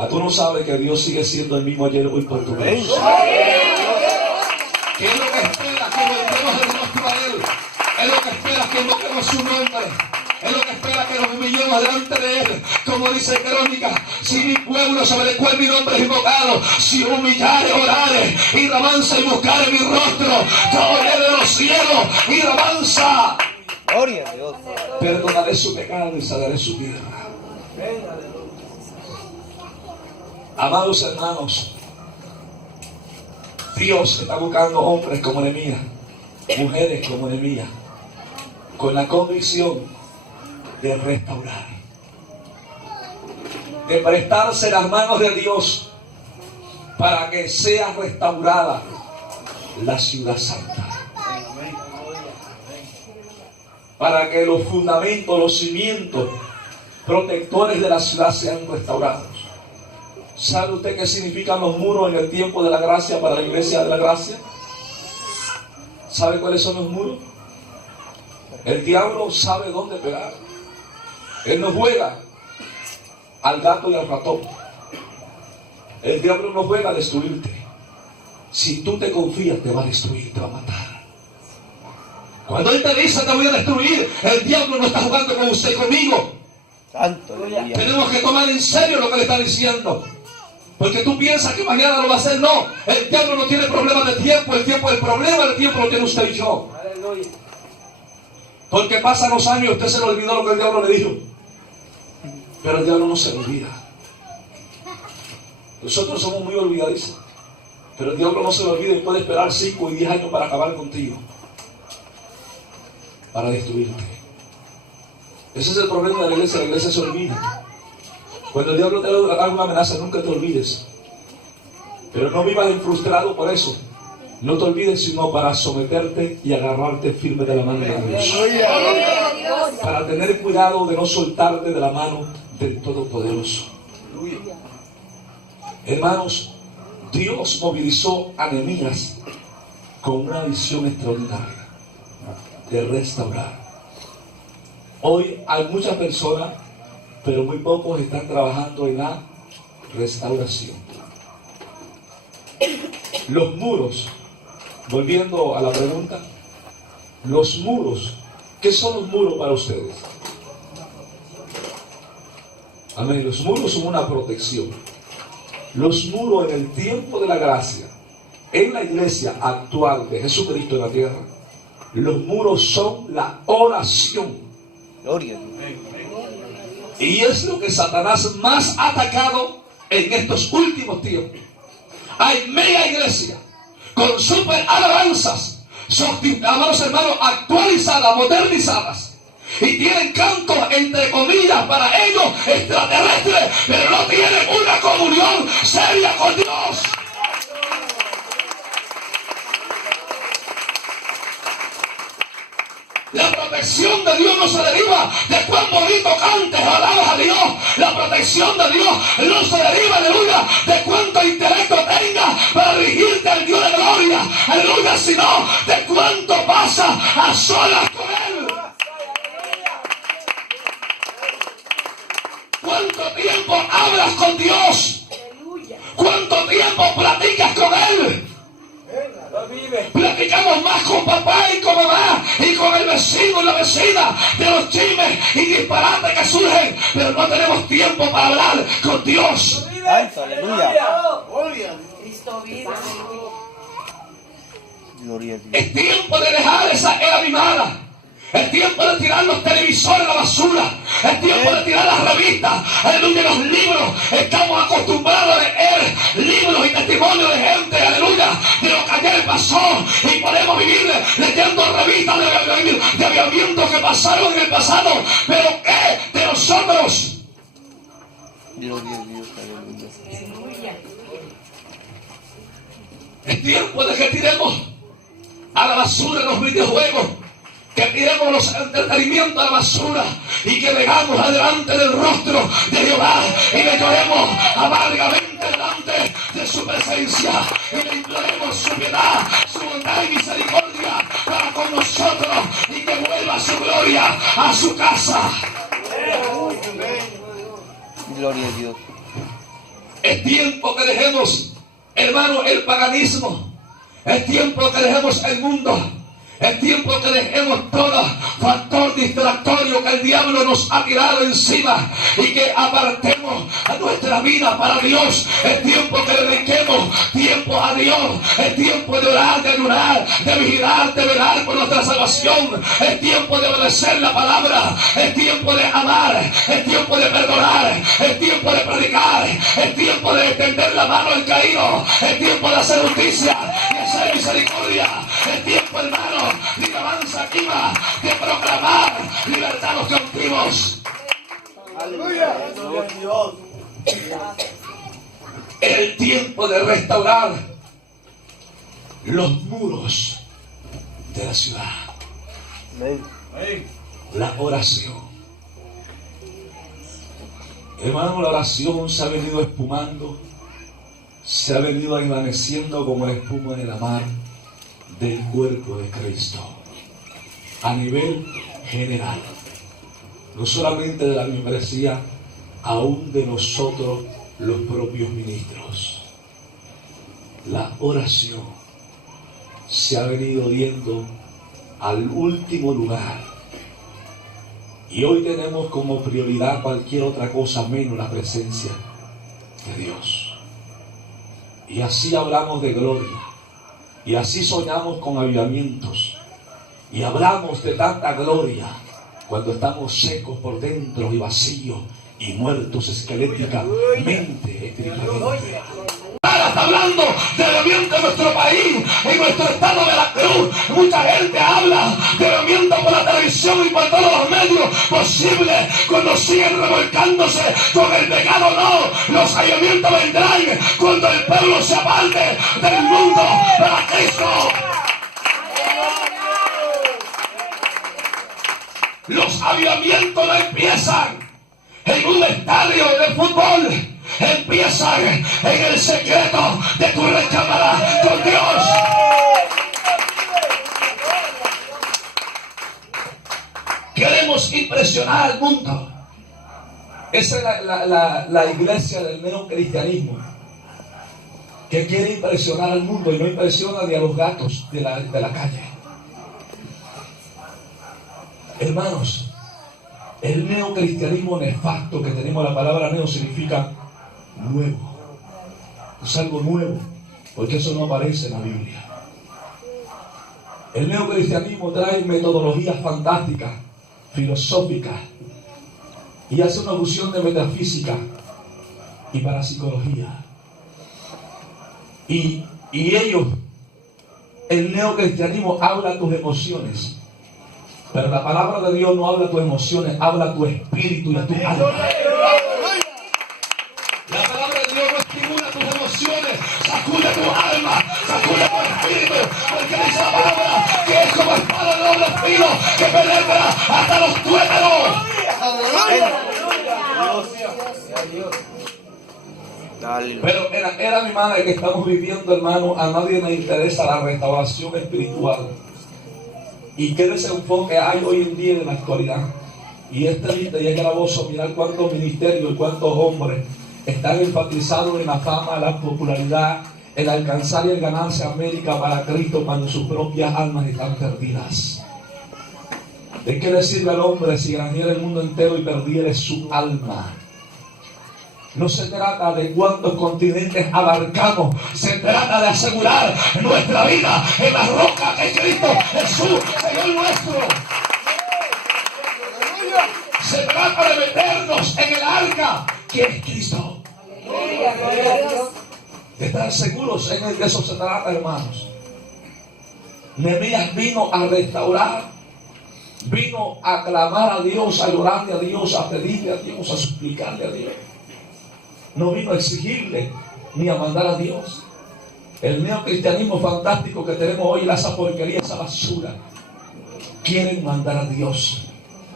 Tú no sabes que Dios sigue siendo el mismo ayer, hoy, por tu vida. ¿Qué es lo que espera? Que volvemos el rostro a Él. Es lo que espera que invoquemos su nombre. Es lo que espera que nos humillemos delante de Él. Como dice Crónica, si mi pueblo sobre el cual mi nombre es invocado, si humillare, orare, y avanza y buscare mi rostro, yo oiré de los cielos y avanza. Gloria a Dios. Perdonaré su pecado y sanaré su tierra. Amados hermanos, Dios está buscando hombres como Nehemías, mujeres como Nehemías, con la convicción de restaurar, de prestarse las manos de Dios para que sea restaurada la ciudad santa, para que los fundamentos, los cimientos protectores de la ciudad sean restaurados. ¿Sabe usted qué significan los muros en el tiempo de la gracia para la iglesia de la gracia? ¿Sabe cuáles son los muros? El diablo sabe dónde pegar. Él no juega al gato y al ratón. El diablo no juega a destruirte. Si tú te confías, te va a destruir, te va a matar. Cuando Él te dice te voy a destruir, el diablo no está jugando con usted y conmigo. Santo, aleluya. Tenemos que tomar en serio lo que le está diciendo. Porque tú piensas que mañana lo va a hacer. No, el diablo no tiene problemas de tiempo. El tiempo, el problema del tiempo lo tiene usted y yo. Aleluya. Porque pasan los años y usted se le olvidó lo que el diablo le dijo. Pero el diablo no se olvida. Nosotros somos muy olvidadizos. Pero el diablo no se le olvida y puede esperar 5 y 10 años para acabar contigo. Para destruirte. Ese es el problema de la iglesia. La iglesia se olvida. Cuando el diablo te da alguna amenaza, nunca te olvides. Pero no vivas frustrado por eso. No te olvides, sino para someterte y agarrarte firme de la mano de Dios. Para tener cuidado de no soltarte de la mano del Todopoderoso. Hermanos, Dios movilizó a Nehemías con una visión extraordinaria de restaurar. Hoy hay muchas personas, pero muy pocos están trabajando en la restauración. Los muros, volviendo a la pregunta, los muros, ¿qué son los muros para ustedes? Amén, los muros son una protección. Los muros en el tiempo de la gracia, en la iglesia actual de Jesucristo en la tierra, los muros son la oración. Gloria a Dios. Y es lo que Satanás más ha atacado en estos últimos tiempos. Hay mega iglesia con super alabanzas, amados hermanos, actualizadas, modernizadas, y tienen cantos entre comillas para ellos extraterrestres, pero no tienen una comunión seria con Dios. La protección de Dios no se deriva de cuán bonito cantes o alabas a Dios. La protección de Dios no se deriva, aleluya, de cuánto intelecto tengas para dirigirte al Dios aleluya, sino de cuánto pasa a solas con Él. ¿Cuánto tiempo hablas con Dios? ¿Cuánto tiempo platicas con Él? Platicamos más con papá y con mamá y con el vecino y la vecina de los chismes y disparates que surgen, pero no tenemos tiempo para hablar con Dios. Santo, aleluya. Cristo vive. Gloria a Dios. Es tiempo de dejar esa era mimada. Es tiempo de tirar los televisores a la basura. Es tiempo de tirar las revistas. Aleluya, los libros. Estamos acostumbrados a leer libros y testimonios de gente, aleluya, de lo que ayer pasó. Y podemos vivir leyendo revistas de avivamientos que pasaron en el pasado. Pero ¿qué de nosotros? Gloria a Dios, aleluya. Es tiempo de que tiremos a la basura los videojuegos, que tiremos los entretenimientos a la basura y que vengamos adelante del rostro de Jehová y le lloremos amargamente delante de su presencia y le imploremos su piedad, su bondad y misericordia para con nosotros y que vuelva su gloria a su casa. Gloria a Dios. Es tiempo que dejemos, hermano, el paganismo. Es tiempo que dejemos el mundo. Es tiempo que dejemos todo factor distractorio que el diablo nos ha tirado encima y que apartemos a nuestra vida para Dios. Es tiempo que le dediquemos tiempo a Dios. Es tiempo de orar, de ayunar, de vigilar, de velar por nuestra salvación. Es tiempo de obedecer la palabra. Es tiempo de amar. Es tiempo de perdonar. Es tiempo de predicar. Es tiempo de extender la mano al caído. Es tiempo de hacer justicia y hacer misericordia. Es tiempo, hermano, de alabanza activa, de proclamar libertad a los cautivos. Aleluya. Es el tiempo de restaurar los muros de la ciudad. Amén. La oración. Hermano, la oración se ha venido espumando, se ha venido envaneciendo como la espuma de la mar del cuerpo de Cristo a nivel general, no solamente de la membresía, aún de nosotros los propios ministros. La oración se ha venido yendo al último lugar y hoy tenemos como prioridad cualquier otra cosa menos la presencia de Dios. Y así hablamos de gloria. Y así soñamos con avivamientos. Y hablamos de tanta gloria cuando estamos secos por dentro y vacíos y muertos esqueléticamente, espiritualmente. Está hablando del avivamiento en nuestro país, en nuestro estado de la Cruz. Mucha gente habla de avivamiento por la televisión y por todos los medios posibles. Cuando siguen revolcándose con el pecado, no. Los avivamientos vendrán cuando el pueblo se aparte del mundo para Cristo. Los avivamientos no empiezan en un estadio de fútbol. Empiezan en el secreto de tu recámara con Dios. Queremos impresionar al mundo. Esa es la iglesia del neocristianismo, que quiere impresionar al mundo y no impresiona ni a los gatos de la calle. Hermanos, el neocristianismo nefasto que tenemos, la palabra neo significa nuevo. Es algo nuevo, porque eso no aparece en la Biblia. El neocristianismo trae metodologías fantásticas, filosóficas, y hace una fusión de metafísica y parapsicología. Y ellos, el neocristianismo habla tus emociones, pero la palabra de Dios no habla tus emociones, habla tu espíritu y a tu alma. La palabra de Dios no estimula tus emociones, sacude tu alma, sacude tu espíritu, porque dice la palabra que es como espada de doble filo que penetra hasta los tuétanos. Aleluya. Pero era mi madre que estamos viviendo, hermano. A nadie le interesa la restauración espiritual. ¿Y qué desenfoque hay hoy en día en la actualidad? Y es triste y es gravoso mirar cuántos ministerios y cuántos hombres están enfatizados en la fama, en la popularidad, en alcanzar y en ganarse América para Cristo cuando sus propias almas están perdidas. ¿De qué le sirve al hombre si ganara el mundo entero y perdiere su alma? No se trata de cuántos continentes abarcamos, se trata de asegurar nuestra vida en la roca que es Cristo Jesús, Señor nuestro. Se trata de meternos en el arca que es Cristo. De estar seguros en el de eso se trata, hermanos. Nehemías vino a restaurar, vino a clamar a Dios, a orarle a Dios, a pedirle a Dios, a suplicarle a Dios. No vino a exigirle ni a mandar a Dios. El neocristianismo fantástico que tenemos hoy, esa porquería, esa basura, quieren mandar a Dios.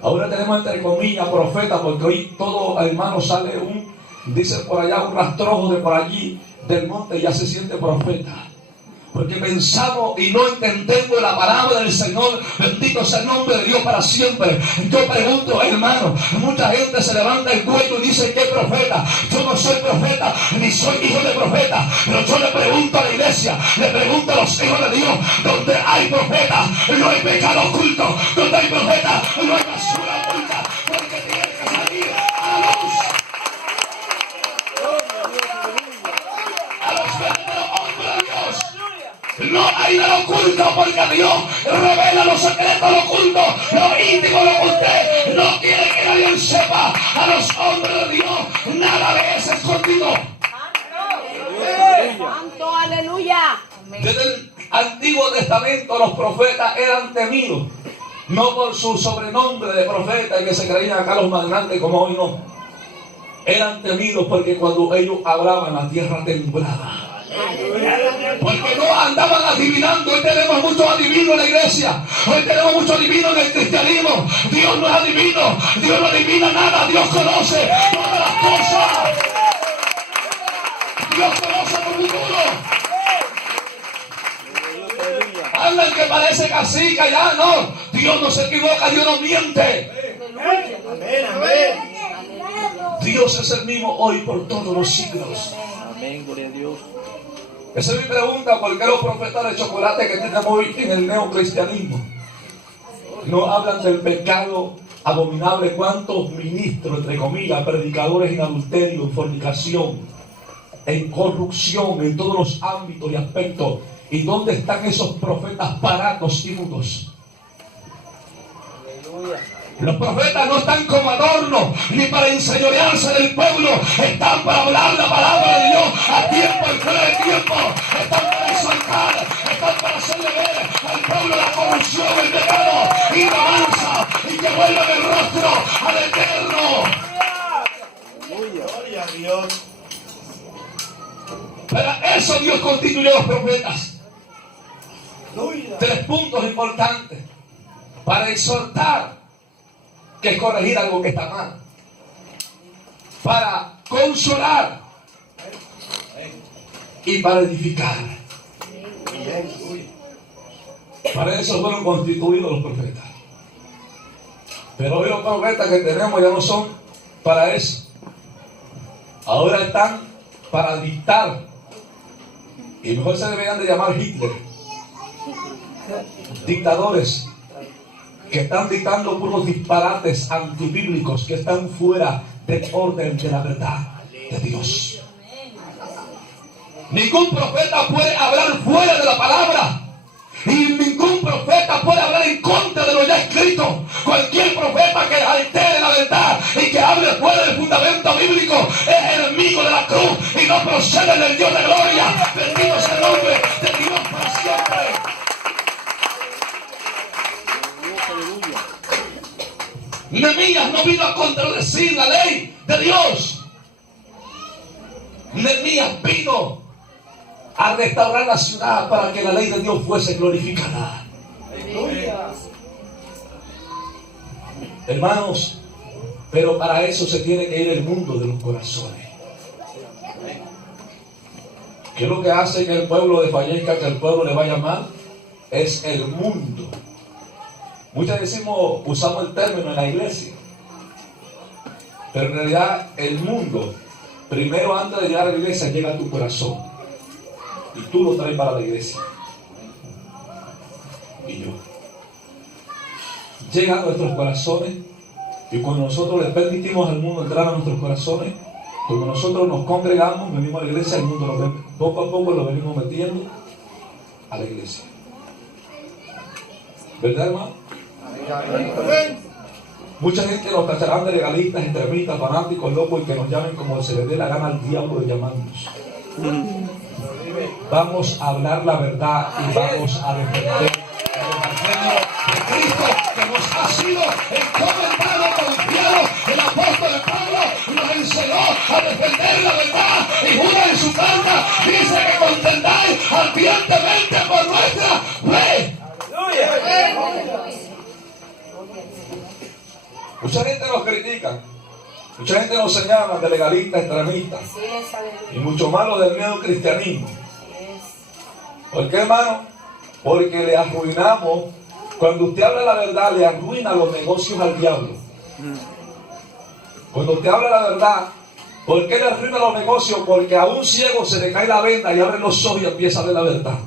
Ahora tenemos entre comillas profetas, porque hoy todo hermano sale dice por allá, un rastrojo de por allí del monte y ya se siente profeta. Porque pensamos y no entendemos la palabra del Señor. Bendito sea el nombre de Dios para siempre. Yo pregunto, hermano, mucha gente se levanta el cuello y dice que es profeta. Yo no soy profeta, ni soy hijo de profeta. Pero yo le pregunto a la iglesia, le pregunto a los hijos de Dios, donde hay profeta, no hay pecado oculto. Donde hay profeta, no hay basura oculta. Porque tiene que salir a la luz. A los verdaderos hombres de Dios. No hay nada oculto, porque Dios revela los secretos, lo oculto, lo íntimo, lo que usted no quiere que nadie sepa. A los hombres de Dios nada le es escondido. Santo, aleluya. Desde el Antiguo Testamento los profetas eran temidos, no por su sobrenombre de profeta y que se creían acá los más grandes como hoy, no. Eran temidos porque cuando ellos hablaban la tierra temblaba. Porque no andaban adivinando. Hoy tenemos muchos adivinos en la iglesia. Hoy tenemos muchos adivinos en el cristianismo. Dios no es adivino. Dios no adivina nada. Dios conoce todas las cosas. Dios conoce tu futuro. Hablan que parece cacique, ya no. Dios no se equivoca, Dios no miente. Dios es el mismo hoy por todos los siglos. Amén, gloria a Dios. Esa es mi pregunta: ¿por qué los profetas de chocolate que tenemos hoy en el neocristianismo no hablan del pecado abominable? ¿Cuántos ministros, entre comillas, predicadores en adulterio, en fornicación, en corrupción, en todos los ámbitos y aspectos? ¿Y dónde están esos profetas parados y mudos? Los profetas no están como adorno ni para enseñorearse del pueblo, están para hablar la palabra de Dios a tiempo y fuera de tiempo, están para exaltar, están para hacerle ver al pueblo la corrupción, el pecado y la avanza y que vuelvan el rostro al Eterno. Gloria a Dios. Para eso Dios constituyó a los profetas. 3 puntos importantes: para exhortar, que es corregir algo que está mal; para consolar y para edificar. Para eso fueron constituidos los profetas. Pero hoy los profetas que tenemos ya no son para eso. Ahora están para dictar, y mejor se deberían de llamar Hitler. Dictadores que están dictando puros disparates antibíblicos que están fuera del orden de la verdad de Dios. Ningún profeta puede hablar fuera de la palabra, y ningún profeta puede hablar en contra de lo ya escrito. Cualquier profeta que altere la verdad y que hable fuera del fundamento bíblico es enemigo de la cruz y no procede del Dios de gloria. Bendito sea el nombre de Dios para siempre. Nehemías no vino a contradecir la ley de Dios. Nehemías vino a restaurar la ciudad para que la ley de Dios fuese glorificada. Hermanos, pero para eso se tiene que ir el mundo de los corazones. ¿Qué es lo que hace que el pueblo desfallezca, que el pueblo le vaya mal? Es el mundo. Muchas decimos, usamos el término en la iglesia, pero en realidad el mundo, primero antes de llegar a la iglesia, llega a tu corazón. Y tú lo traes para la iglesia. Y yo. Llega a nuestros corazones, y cuando nosotros le permitimos al mundo entrar a nuestros corazones, cuando nosotros nos congregamos, venimos a la iglesia, el mundo poco a poco lo venimos metiendo a la iglesia. ¿Verdad, hermano? Mucha gente nos tacharán de legalistas, extremistas, fanáticos, locos, y que nos llamen como se les dé la gana al diablo de llamarnos. Vamos a hablar la verdad y vamos a defender el evangelio de Cristo, que nos ha sido encomendado, confiado. El apóstol Pablo nos enseñó a defender la verdad, y Judas en su carta dice que contendáis ardientemente por nuestra fe. Mucha gente nos critica, mucha gente nos señala de legalistas, extremistas, y mucho más lo del miedo cristianismo. ¿Por qué, hermano? Porque le arruinamos. Cuando usted habla la verdad, le arruina los negocios al diablo. Cuando usted habla la verdad, ¿por qué le arruina los negocios? Porque a un ciego se le cae la venda y abre los ojos y empieza a ver la verdad.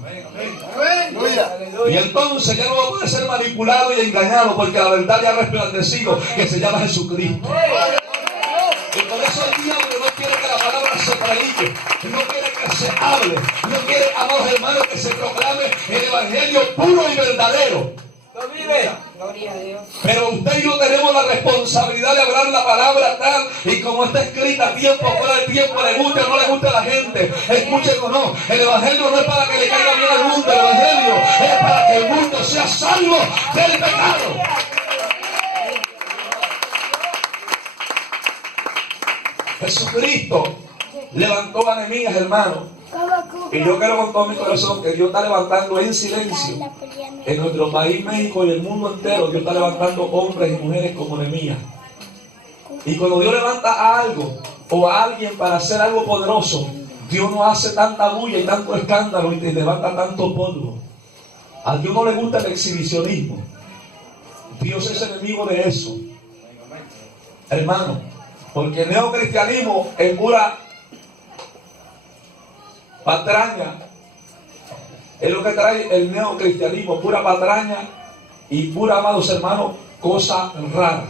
Y entonces ya no va a poder ser manipulado y engañado, porque la verdad le ha resplandecido, que se llama Jesucristo. Y por eso el diablo no quiere que la palabra se predique, no quiere que se hable, no quiere, amados hermanos, que se proclame el evangelio puro y verdadero. Gloria a Dios. Pero usted y yo tenemos la responsabilidad de hablar la palabra tal y como está escrita, tiempo fuera de tiempo, le guste o no le guste a la gente, escuchen o no. El evangelio no es para que le caiga bien al mundo, el evangelio es para que el mundo sea salvo del pecado. Jesucristo levantó a Nehemías, hermano. Y yo quiero con todo mi corazón que Dios está levantando en silencio en nuestro país, México, y el mundo entero. Dios está levantando hombres y mujeres como Nehemías. Y cuando Dios levanta a algo o a alguien para hacer algo poderoso, Dios no hace tanta bulla y tanto escándalo y te levanta tanto polvo. A Dios no le gusta el exhibicionismo. Dios es enemigo de eso, hermano, porque el neocristianismo es pura patraña. Es lo que trae el neocristianismo, pura patraña y pura, amados hermanos, cosa rara,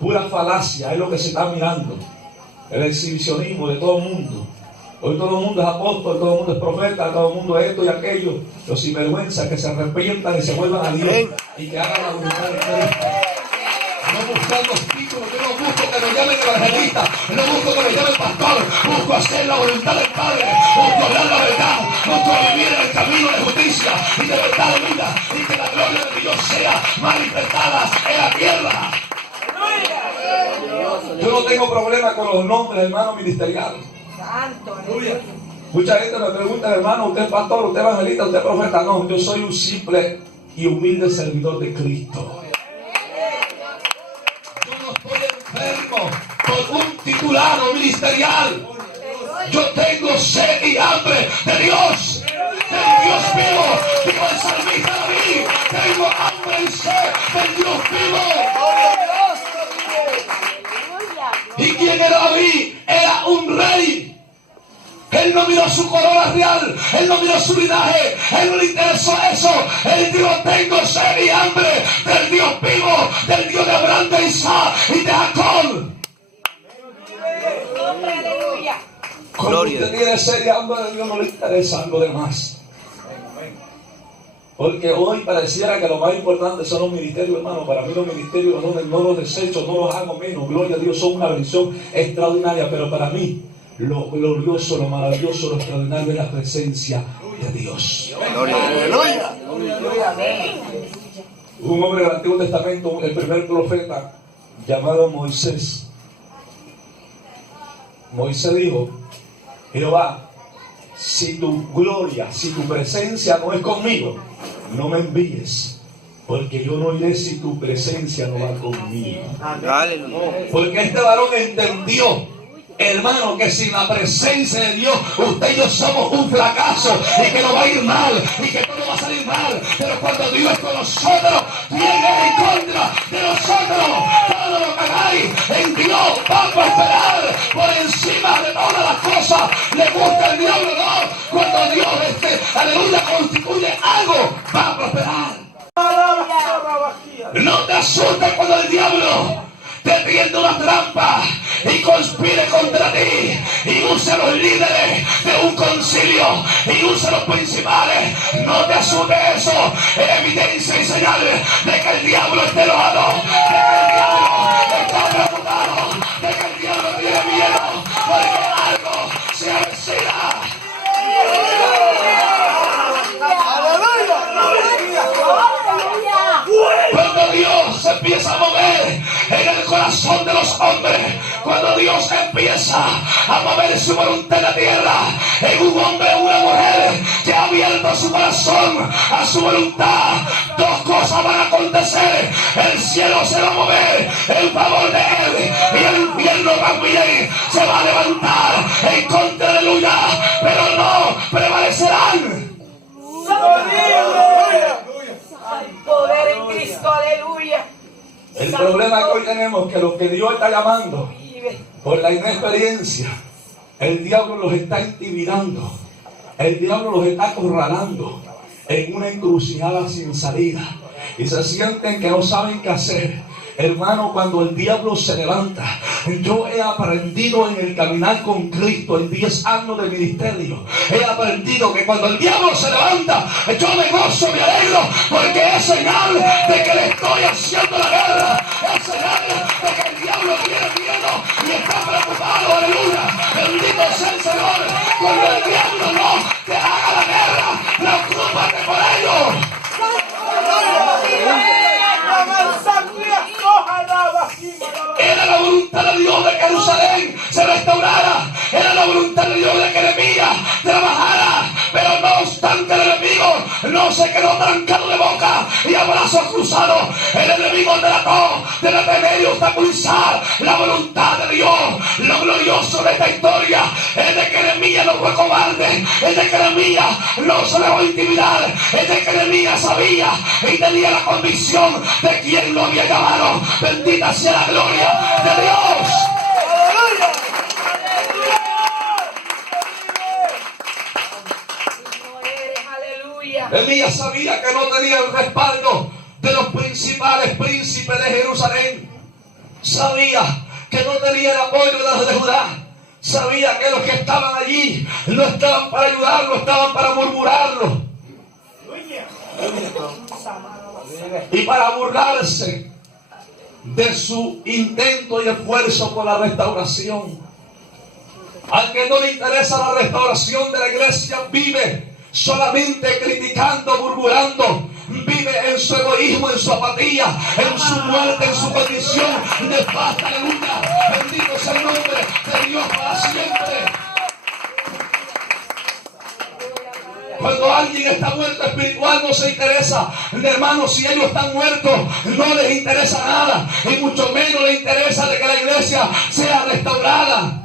pura falacia. Es lo que se está mirando, el exhibicionismo de todo el mundo. Hoy todo el mundo es apóstol, todo el mundo es profeta, todo el mundo es esto y aquello. Los sinvergüenzas que se arrepientan y se vuelvan a Dios y que hagan la voluntad de Cristo. No buscando títulos, yo no busco que me llamen evangelista, no busco que me llamen pastor, busco hacer la voluntad del Padre, busco hablar la verdad, busco vivir en el camino de justicia y de verdad de vida, y que la gloria de Dios sea manifestada en la tierra. Yo no tengo problema con los nombres, hermano, ministeriales. Santo, aleluya. Mucha gente me pregunta, hermano, ¿usted es pastor, usted es evangelista, usted es profeta? No, yo soy un simple y humilde servidor de Cristo. Yo no estoy enfermo por un titulado ministerial. Yo tengo sed y hambre de Dios, del Dios vivo. Digo el salmista David, tengo hambre y sed del Dios vivo. ¿Y quién era David? Era un rey. Él no miró su corona real, él no miró su linaje, él no le interesó eso. Él dijo, tengo sed y hambre del Dios vivo, del Dios de Abraham, de Isaac y de Jacob. Cuando usted tiene sed y hambre de Dios, no le interesa algo de más. Porque hoy pareciera que lo más importante son los ministerios, hermano. Para mí los ministerios no los desecho, no los hago menos. Gloria a Dios, son una bendición extraordinaria. Pero para mí, lo glorioso, lo maravilloso, lo extraordinario es la presencia de Dios. Aleluya. Un hombre del Antiguo Testamento, el primer profeta, llamado Moisés. Moisés dijo, Jehová, si tu gloria, si tu presencia no es conmigo, no me envíes, porque yo no iré si tu presencia no va conmigo. Aleluya. Porque este varón entendió hermano, que sin la presencia de Dios usted y yo somos un fracaso y que nos va a ir mal y que todo va a salir mal. Pero cuando Dios es con nosotros, viene en contra de nosotros. Todo lo que hagáis en Dios va a prosperar por encima de todas las cosas. Le gusta el diablo, no. Cuando Dios aleluya, constituye algo, va a prosperar. No te asustes cuando el diablo te tiende una trampa y conspire contra ti y use a los líderes de un concilio y use a los principales. No te asustes, eso es evidencia y señal de que el diablo está enojado, de que el diablo está preocupado, de que el diablo tiene miedo, porque algo se avecina. Cuando Dios se empieza a mover en el corazón de los hombres, cuando Dios empieza a mover su voluntad en la tierra, en un hombre o una mujer que ha abierto su corazón a su voluntad, dos cosas van a acontecer: el cielo se va a mover en favor de él y el infierno también se va a levantar en contra de aleluya, pero no prevalecerán. Poder en Cristo, aleluya. El problema que hoy tenemos es que los que Dios está llamando por la inexperiencia, el diablo los está intimidando, el diablo los está acorralando en una encrucijada sin salida y se sienten que no saben qué hacer. Hermano, cuando el diablo se levanta, yo he aprendido en el caminar con Cristo en 10 años de ministerio, he aprendido que cuando el diablo se levanta, yo me gozo, me alegro, porque es señal de que le estoy haciendo la guerra, es señal de que el diablo tiene miedo y está preocupado, aleluya. Bendito sea el Señor. Cuando el diablo no te haga la guerra, preocúpate por ellos. Era la voluntad de Dios de que Jerusalén se restaurara. Era la voluntad de Dios de que Nehemías trabajara. Pero no obstante, el enemigo no se quedó trancado de boca y a brazos cruzados. El enemigo trató de detener y obstaculizar la voluntad de Dios. Lo glorioso de esta historia es de que Nehemías no fue cobarde, es de que Nehemías no se dejó intimidar, es de que Nehemías sabía y tenía la convicción de quien lo había llamado. Bendita sea la gloria de Dios. Nehemías sabía que no tenía el respaldo de los principales príncipes de Jerusalén. Sabía que no tenía el apoyo de los de Judá. Sabía que los que estaban allí no estaban para ayudarlo, estaban para murmurarlo y para burlarse de su intento y esfuerzo por la restauración. Al que no le interesa la restauración de la iglesia, vive solamente criticando, murmurando, vive en su egoísmo, en su apatía, en su muerte, en su condición nefasta, aleluya. Bendito sea el nombre de Dios para siempre. Cuando alguien está muerto espiritual no se interesa, hermanos, si ellos están muertos no les interesa nada, y mucho menos les interesa de que la iglesia sea restaurada.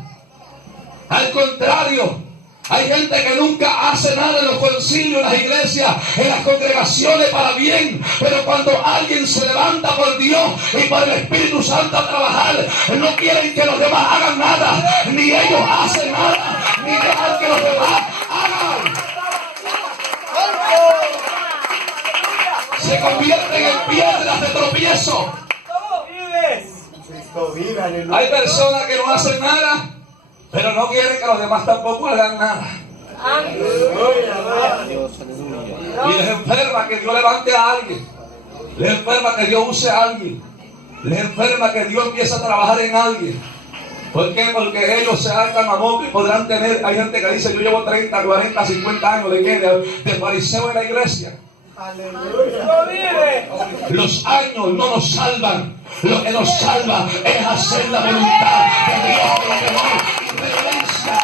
Al contrario, hay gente que nunca hace nada en los concilios, en las iglesias, en las congregaciones para bien, pero cuando alguien se levanta por Dios y por el Espíritu Santo a trabajar, no quieren que los demás hagan nada, ni ellos hacen nada, ni dejan que los demás hagan. Se convierten en piedras de tropiezo. Hay personas que no hacen nada, pero no quieren que los demás tampoco hagan nada. Y les enferma que Dios levante a alguien, les enferma que Dios use a alguien, les enferma que Dios empiece a trabajar en alguien. ¿Por qué? Porque ellos se hartan a moco y podrán tener. Hay gente que dice: yo llevo 30, 40, 50 años de fariseo en la iglesia. Los años no nos salvan. Lo que nos salva es hacer la voluntad de Dios con temor y reverencia.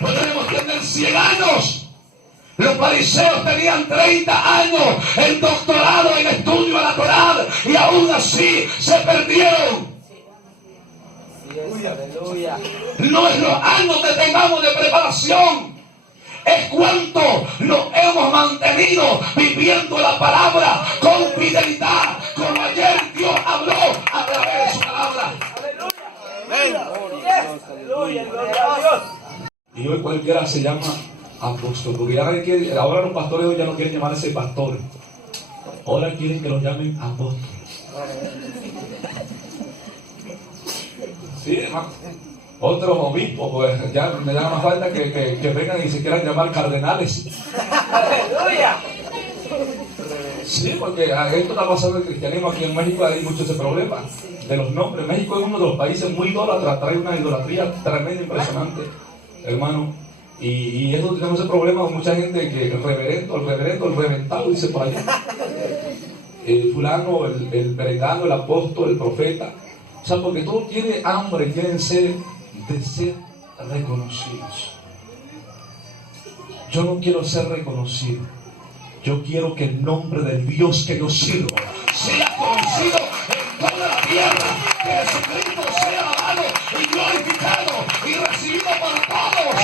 Podremos tener 100 años. Los fariseos tenían 30 años en doctorado en estudio a la Torá y aún así se perdieron. No es los años que tengamos de preparación, es cuánto nos hemos mantenido viviendo la palabra con fidelidad, como ayer Dios habló a través de su palabra. Y hoy cualquiera se llama apóstol, porque ahora los pastores hoy ya no quieren llamarse pastores, ahora quieren que los llamen apóstoles. Sí, hermano. Otros obispos, pues ya me da más falta que vengan y se quieran llamar cardenales. ¡Aleluya! Sí, porque esto está pasando en el cristianismo. Aquí en México hay mucho ese problema de los nombres. México es uno de los países muy idólatras, trae una idolatría tremenda, impresionante, hermano. Y eso tenemos ese problema con mucha gente que el reventado, dice por allá. El fulano, el peretano, el apóstol, el profeta. O sea, porque todos tienen hambre, tienen sed de ser reconocidos. Yo no quiero ser reconocido. Yo quiero que el nombre del Dios que yo sirvo sea conocido en toda la tierra. Que Jesucristo sea alabado y glorificado y recibido por todos.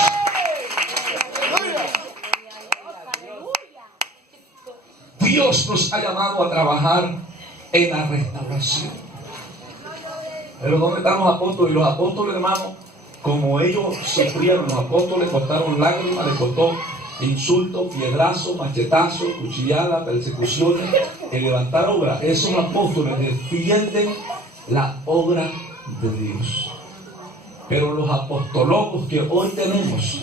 Dios nos ha llamado a trabajar en la restauración. Pero ¿dónde están los apóstoles? Y los apóstoles, hermanos, como ellos sufrieron, los apóstoles costaron lágrimas, les costó insultos, piedrazos, machetazos, cuchilladas, persecuciones, el levantar obra. Esos apóstoles defienden la obra de Dios. Pero los apostolocos que hoy tenemos,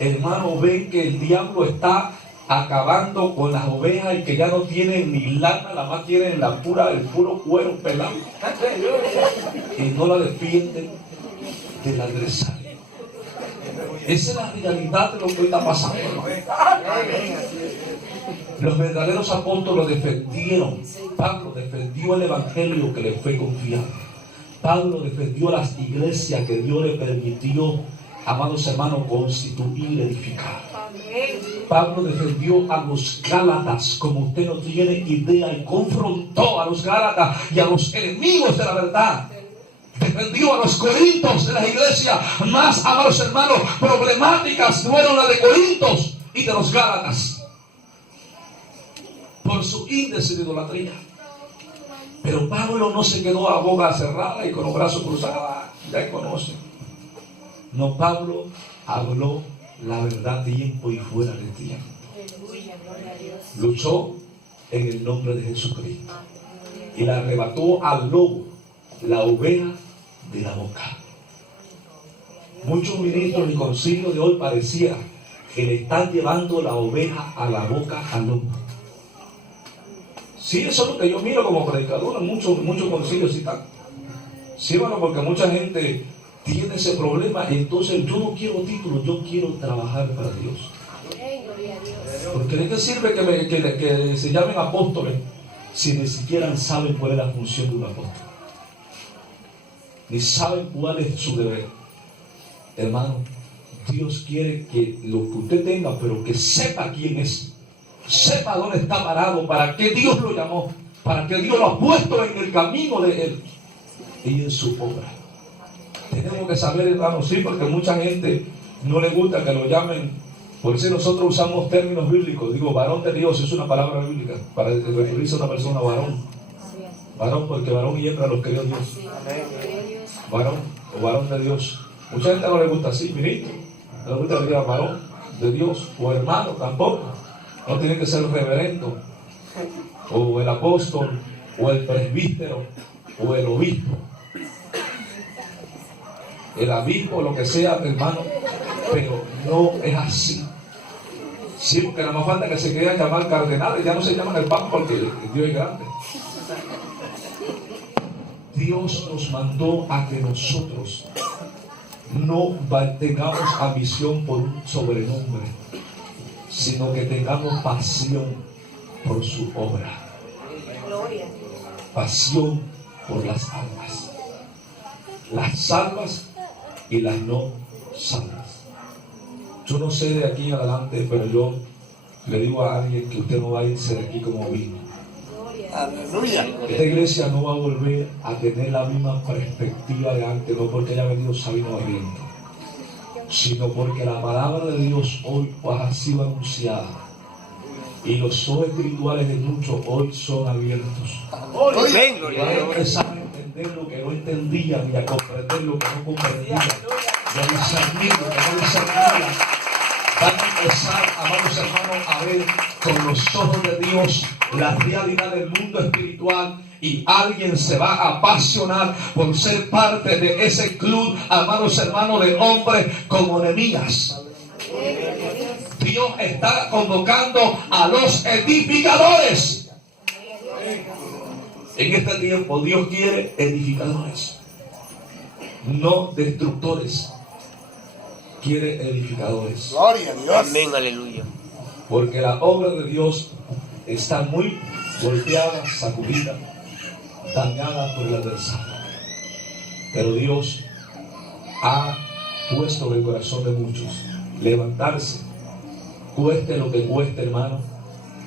hermanos, ven que el diablo está acabando con las ovejas y que ya no tienen ni lana, nada más tienen el puro cuero pelado. Y no la defienden del adversario. Esa es la realidad de lo que hoy está pasando, hermano. Los verdaderos apóstoles defendieron. Pablo defendió el evangelio que le fue confiado. Pablo defendió las iglesias que Dios le permitió, amados hermanos, constituir y edificar. Pablo defendió a los Gálatas como usted no tiene idea, y confrontó a los Gálatas y a los enemigos de la verdad. Defendió a los corintios de las iglesias más, amados hermanos, problemáticas fueron las de Corintios y de los Gálatas por su índice de idolatría. Pero Pablo no se quedó a boca cerrada y con los brazos cruzados. Ya conocen. No, Pablo habló la verdad tiempo y fuera de tiempo. Luchó en el nombre de Jesucristo y le arrebató al lobo la oveja de la boca. Muchos ministros y concilios de hoy pareciera que le están llevando la oveja a la boca al lobo. Sí, eso es lo que yo miro como predicador en muchos concilios y tal. Sí, bueno, porque mucha gente tiene ese problema. Entonces yo no quiero títulos, yo quiero trabajar para Dios. Porque ¿de qué sirve que se llamen apóstoles si ni siquiera saben cuál es la función de un apóstol? Ni saben cuál es su deber. Hermano, Dios quiere que lo que usted tenga, pero que sepa quién es, sepa dónde está parado, para qué Dios lo llamó, para que Dios lo ha puesto en el camino de Él y en su obra. Tenemos que saber, hermano, sí, porque mucha gente no le gusta que lo llamen. Por eso nosotros usamos términos bíblicos. Digo, varón de Dios es una palabra bíblica para referirse a una persona varón. Varón, porque varón y hembra los creó Dios. Varón o varón de Dios. Mucha gente no le gusta así, ministro. No le gusta que diga varón de Dios o hermano tampoco. No tiene que ser el reverendo o el apóstol o el presbítero o el obispo. El obispo, lo que sea, hermano, pero no es así. Sí, porque nada más falta que se quieran llamar cardenales, ya no se llaman el papa porque Dios es grande. Dios nos mandó a que nosotros no tengamos ambición por un sobrenombre, sino que tengamos pasión por su obra. Pasión por las almas. Las salvas y las no salvas. Yo no sé de aquí en adelante, pero yo le digo a alguien que usted no va a irse de aquí como vino. Aleluya. Esta iglesia no va a volver a tener la misma perspectiva de antes, no porque haya venido Sabino Barriento, sino porque la palabra de Dios hoy ha sido anunciada y los ojos espirituales de muchos hoy son abiertos. Amén. Y van a empezar a entender lo que no entendían y a comprender lo que no comprendían, y a discernir lo que no discernían. Van a empezar, amados hermanos, a ver con los ojos de Dios la realidad del mundo espiritual, y alguien se va a apasionar por ser parte de ese club, amados hermanos, de hombres como Nehemías. Dios está convocando a los edificadores. En este tiempo Dios quiere edificadores, no destructores. Quiere edificadores. Gloria a Dios. Amén, aleluya. Porque la obra de Dios está muy golpeada, sacudida, dañada por el adversario. Pero Dios ha puesto en el corazón de muchos levantarse, cueste lo que cueste, hermano.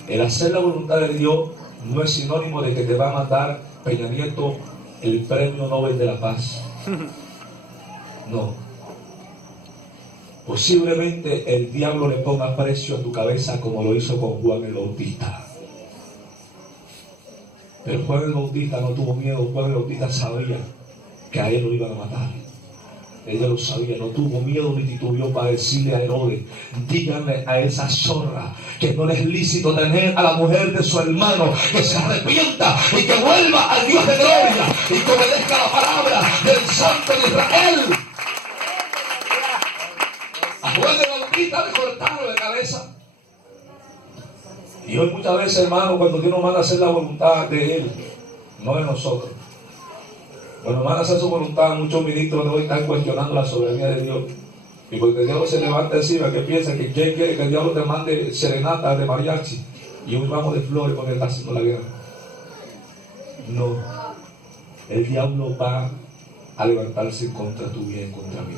El hacer la voluntad de Dios no es sinónimo de que te va a mandar Peña Nieto el premio Nobel de la Paz. No. Posiblemente el diablo le ponga precio a tu cabeza como lo hizo con Juan el Bautista. Pero Juan el Bautista no tuvo miedo. Juan el Bautista sabía que a él lo iban a matar. Ella lo sabía, no tuvo miedo ni titubeó para decirle a Herodes: dígame a esa zorra que no le es lícito tener a la mujer de su hermano, que se arrepienta y que vuelva al Dios de gloria y que obedezca la palabra del Santo de Israel. A Juan el Bautista le cortaron la cabeza. Y hoy muchas veces, hermano, cuando Dios nos manda a hacer la voluntad de Él, no de nosotros, cuando van a hacer su voluntad, muchos ministros de hoy están cuestionando la soberanía de Dios. Y porque el diablo se levanta encima, que piensa que quién quiere que el diablo te mande serenata de mariachi y un ramo de flores porque está haciendo la guerra. No. El diablo va a levantarse contra tu bien, contra mí.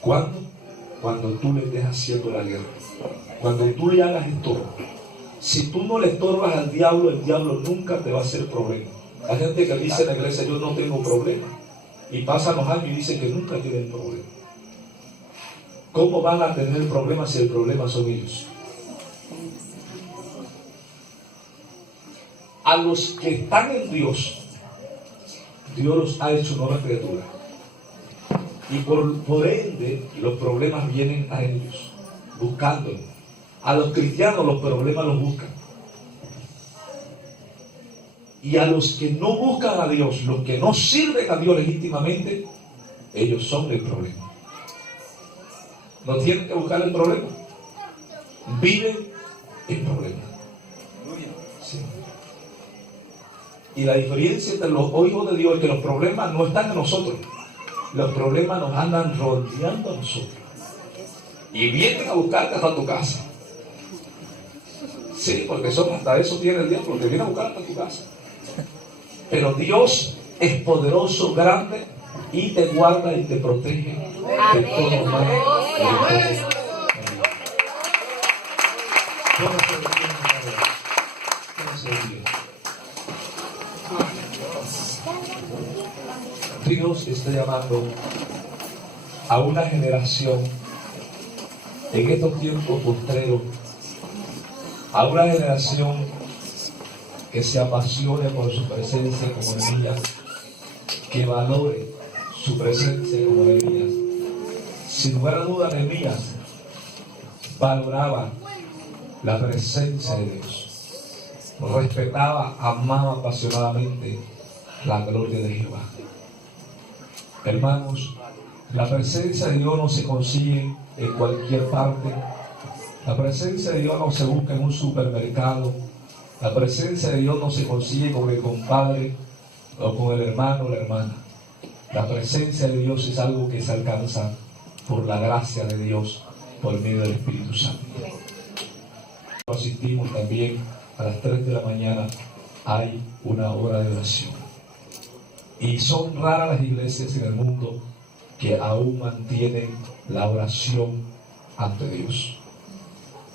¿Cuándo? Cuando tú le estés haciendo la guerra. Cuando tú le hagas estorbo. Si tú no le estorbas al diablo, el diablo nunca te va a hacer problema. Hay gente que dice en la iglesia: yo no tengo problema, y pasan los años y dicen que nunca tienen problema. ¿Cómo van a tener problemas si el problema son ellos? A los que están en Dios, Dios los ha hecho nueva criatura, y por ende los problemas vienen a ellos, buscándolos. A los cristianos los problemas los buscan. Y a los que no buscan a Dios, los que no sirven a Dios legítimamente, ellos son el problema. No tienen que buscar el problema, viven el problema. Sí. Y la diferencia entre los hijos de Dios es que los problemas no están en nosotros, los problemas nos andan rodeando a nosotros y vienen a buscarte hasta tu casa. Sí, porque hasta eso tiene el diablo, porque viene a buscar hasta tu casa. Pero Dios es poderoso, grande, y te guarda y te protege de todo mal. Dios está llamando a una generación en estos tiempos postreros, a una generación que se apasione por su presencia como Nehemías, que valore su presencia como Nehemías. Sin lugar a duda, Nehemías valoraba la presencia de Dios, respetaba, amaba apasionadamente la gloria de Jehová. Hermanos, la presencia de Dios no se consigue en cualquier parte. La presencia de Dios no se busca en un supermercado. La presencia de Dios no se consigue con el compadre o con el hermano o la hermana. La presencia de Dios es algo que se alcanza por la gracia de Dios, por medio del Espíritu Santo. Asistimos también a las 3 de la mañana, hay una hora de oración. Y son raras las iglesias en el mundo que aún mantienen la oración ante Dios.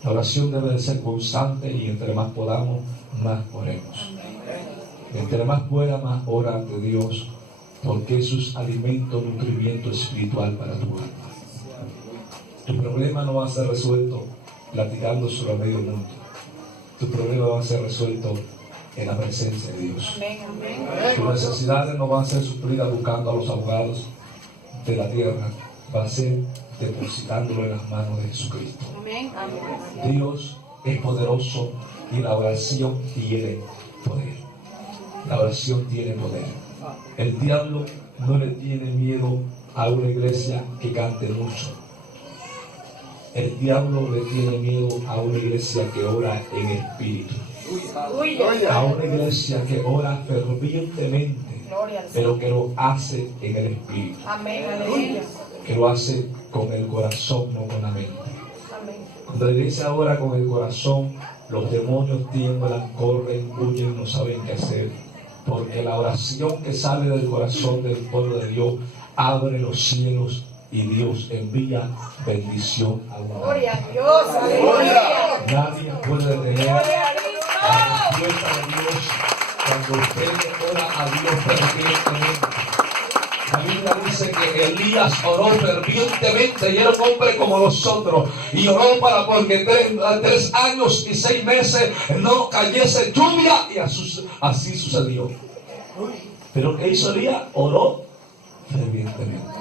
La oración debe de ser constante y entre más podamos, más oremos. Entre más pueda, más ora ante Dios, porque eso es alimento, nutrimiento espiritual para tu alma. Tu problema no va a ser resuelto platicando sobre medio mundo. Tu problema va a ser resuelto en la presencia de Dios. Tus necesidades no van a ser suplidas buscando a los abogados de la tierra, va a ser depositándolo en las manos de Jesucristo. Dios es poderoso y la oración tiene poder. La oración tiene poder. El diablo no le tiene miedo a una iglesia que cante mucho. El diablo le tiene miedo a una iglesia que ora en espíritu. A una iglesia que ora fervientemente, pero que lo hace en el espíritu. Que lo hace con el corazón, no con la mente. Cuando la iglesia ora con el corazón, los demonios tiemblan, corren, huyen, no saben qué hacer. Porque la oración que sale del corazón del pueblo de Dios abre los cielos y Dios envía bendición a la Gloria a Dios, aleluya. Nadie puede detener la respuesta de Dios cuando usted ora a Dios fervientemente. La Biblia dice que Elías oró fervientemente y era un hombre como nosotros. Y oró para porque 3 años y 6 meses no cayese lluvia y así sucedió. Pero ¿qué hizo Elías? Oró fervientemente.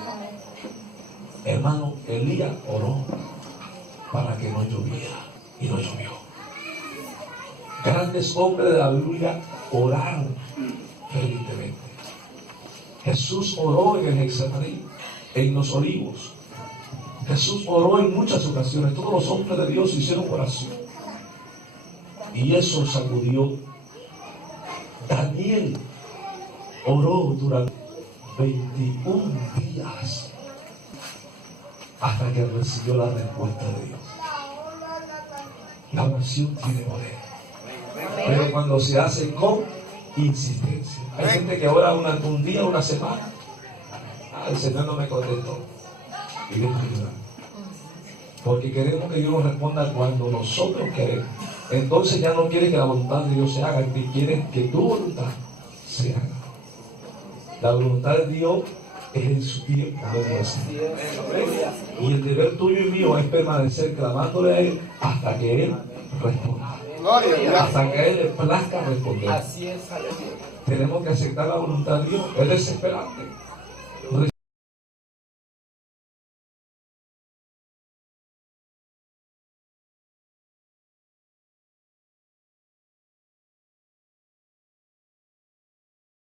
Hermano, Elías oró para que no lloviera y no llovió. Grandes hombres de la Biblia oraron fervientemente. Jesús oró en el Getsemaní, en los Olivos. Jesús oró en muchas ocasiones. Todos los hombres de Dios hicieron oración. Y eso sacudió. Daniel oró durante 21 días hasta que recibió la respuesta de Dios. La oración tiene poder. Pero cuando se hace con insistencia. Hay gente que ora un día, una semana. El Señor no me contestó. Y Dios me ayuda. Porque queremos que Dios nos responda cuando nosotros queremos. Entonces ya no quiere que la voluntad de Dios se haga, ni quiere que tu voluntad se haga. La voluntad de Dios es en su tiempo, no es nuestra. Y el deber tuyo y mío es permanecer clamándole a Él hasta que Él responda. Hasta que a Él le plazca responder. Tenemos que aceptar la voluntad de Dios. Es desesperante.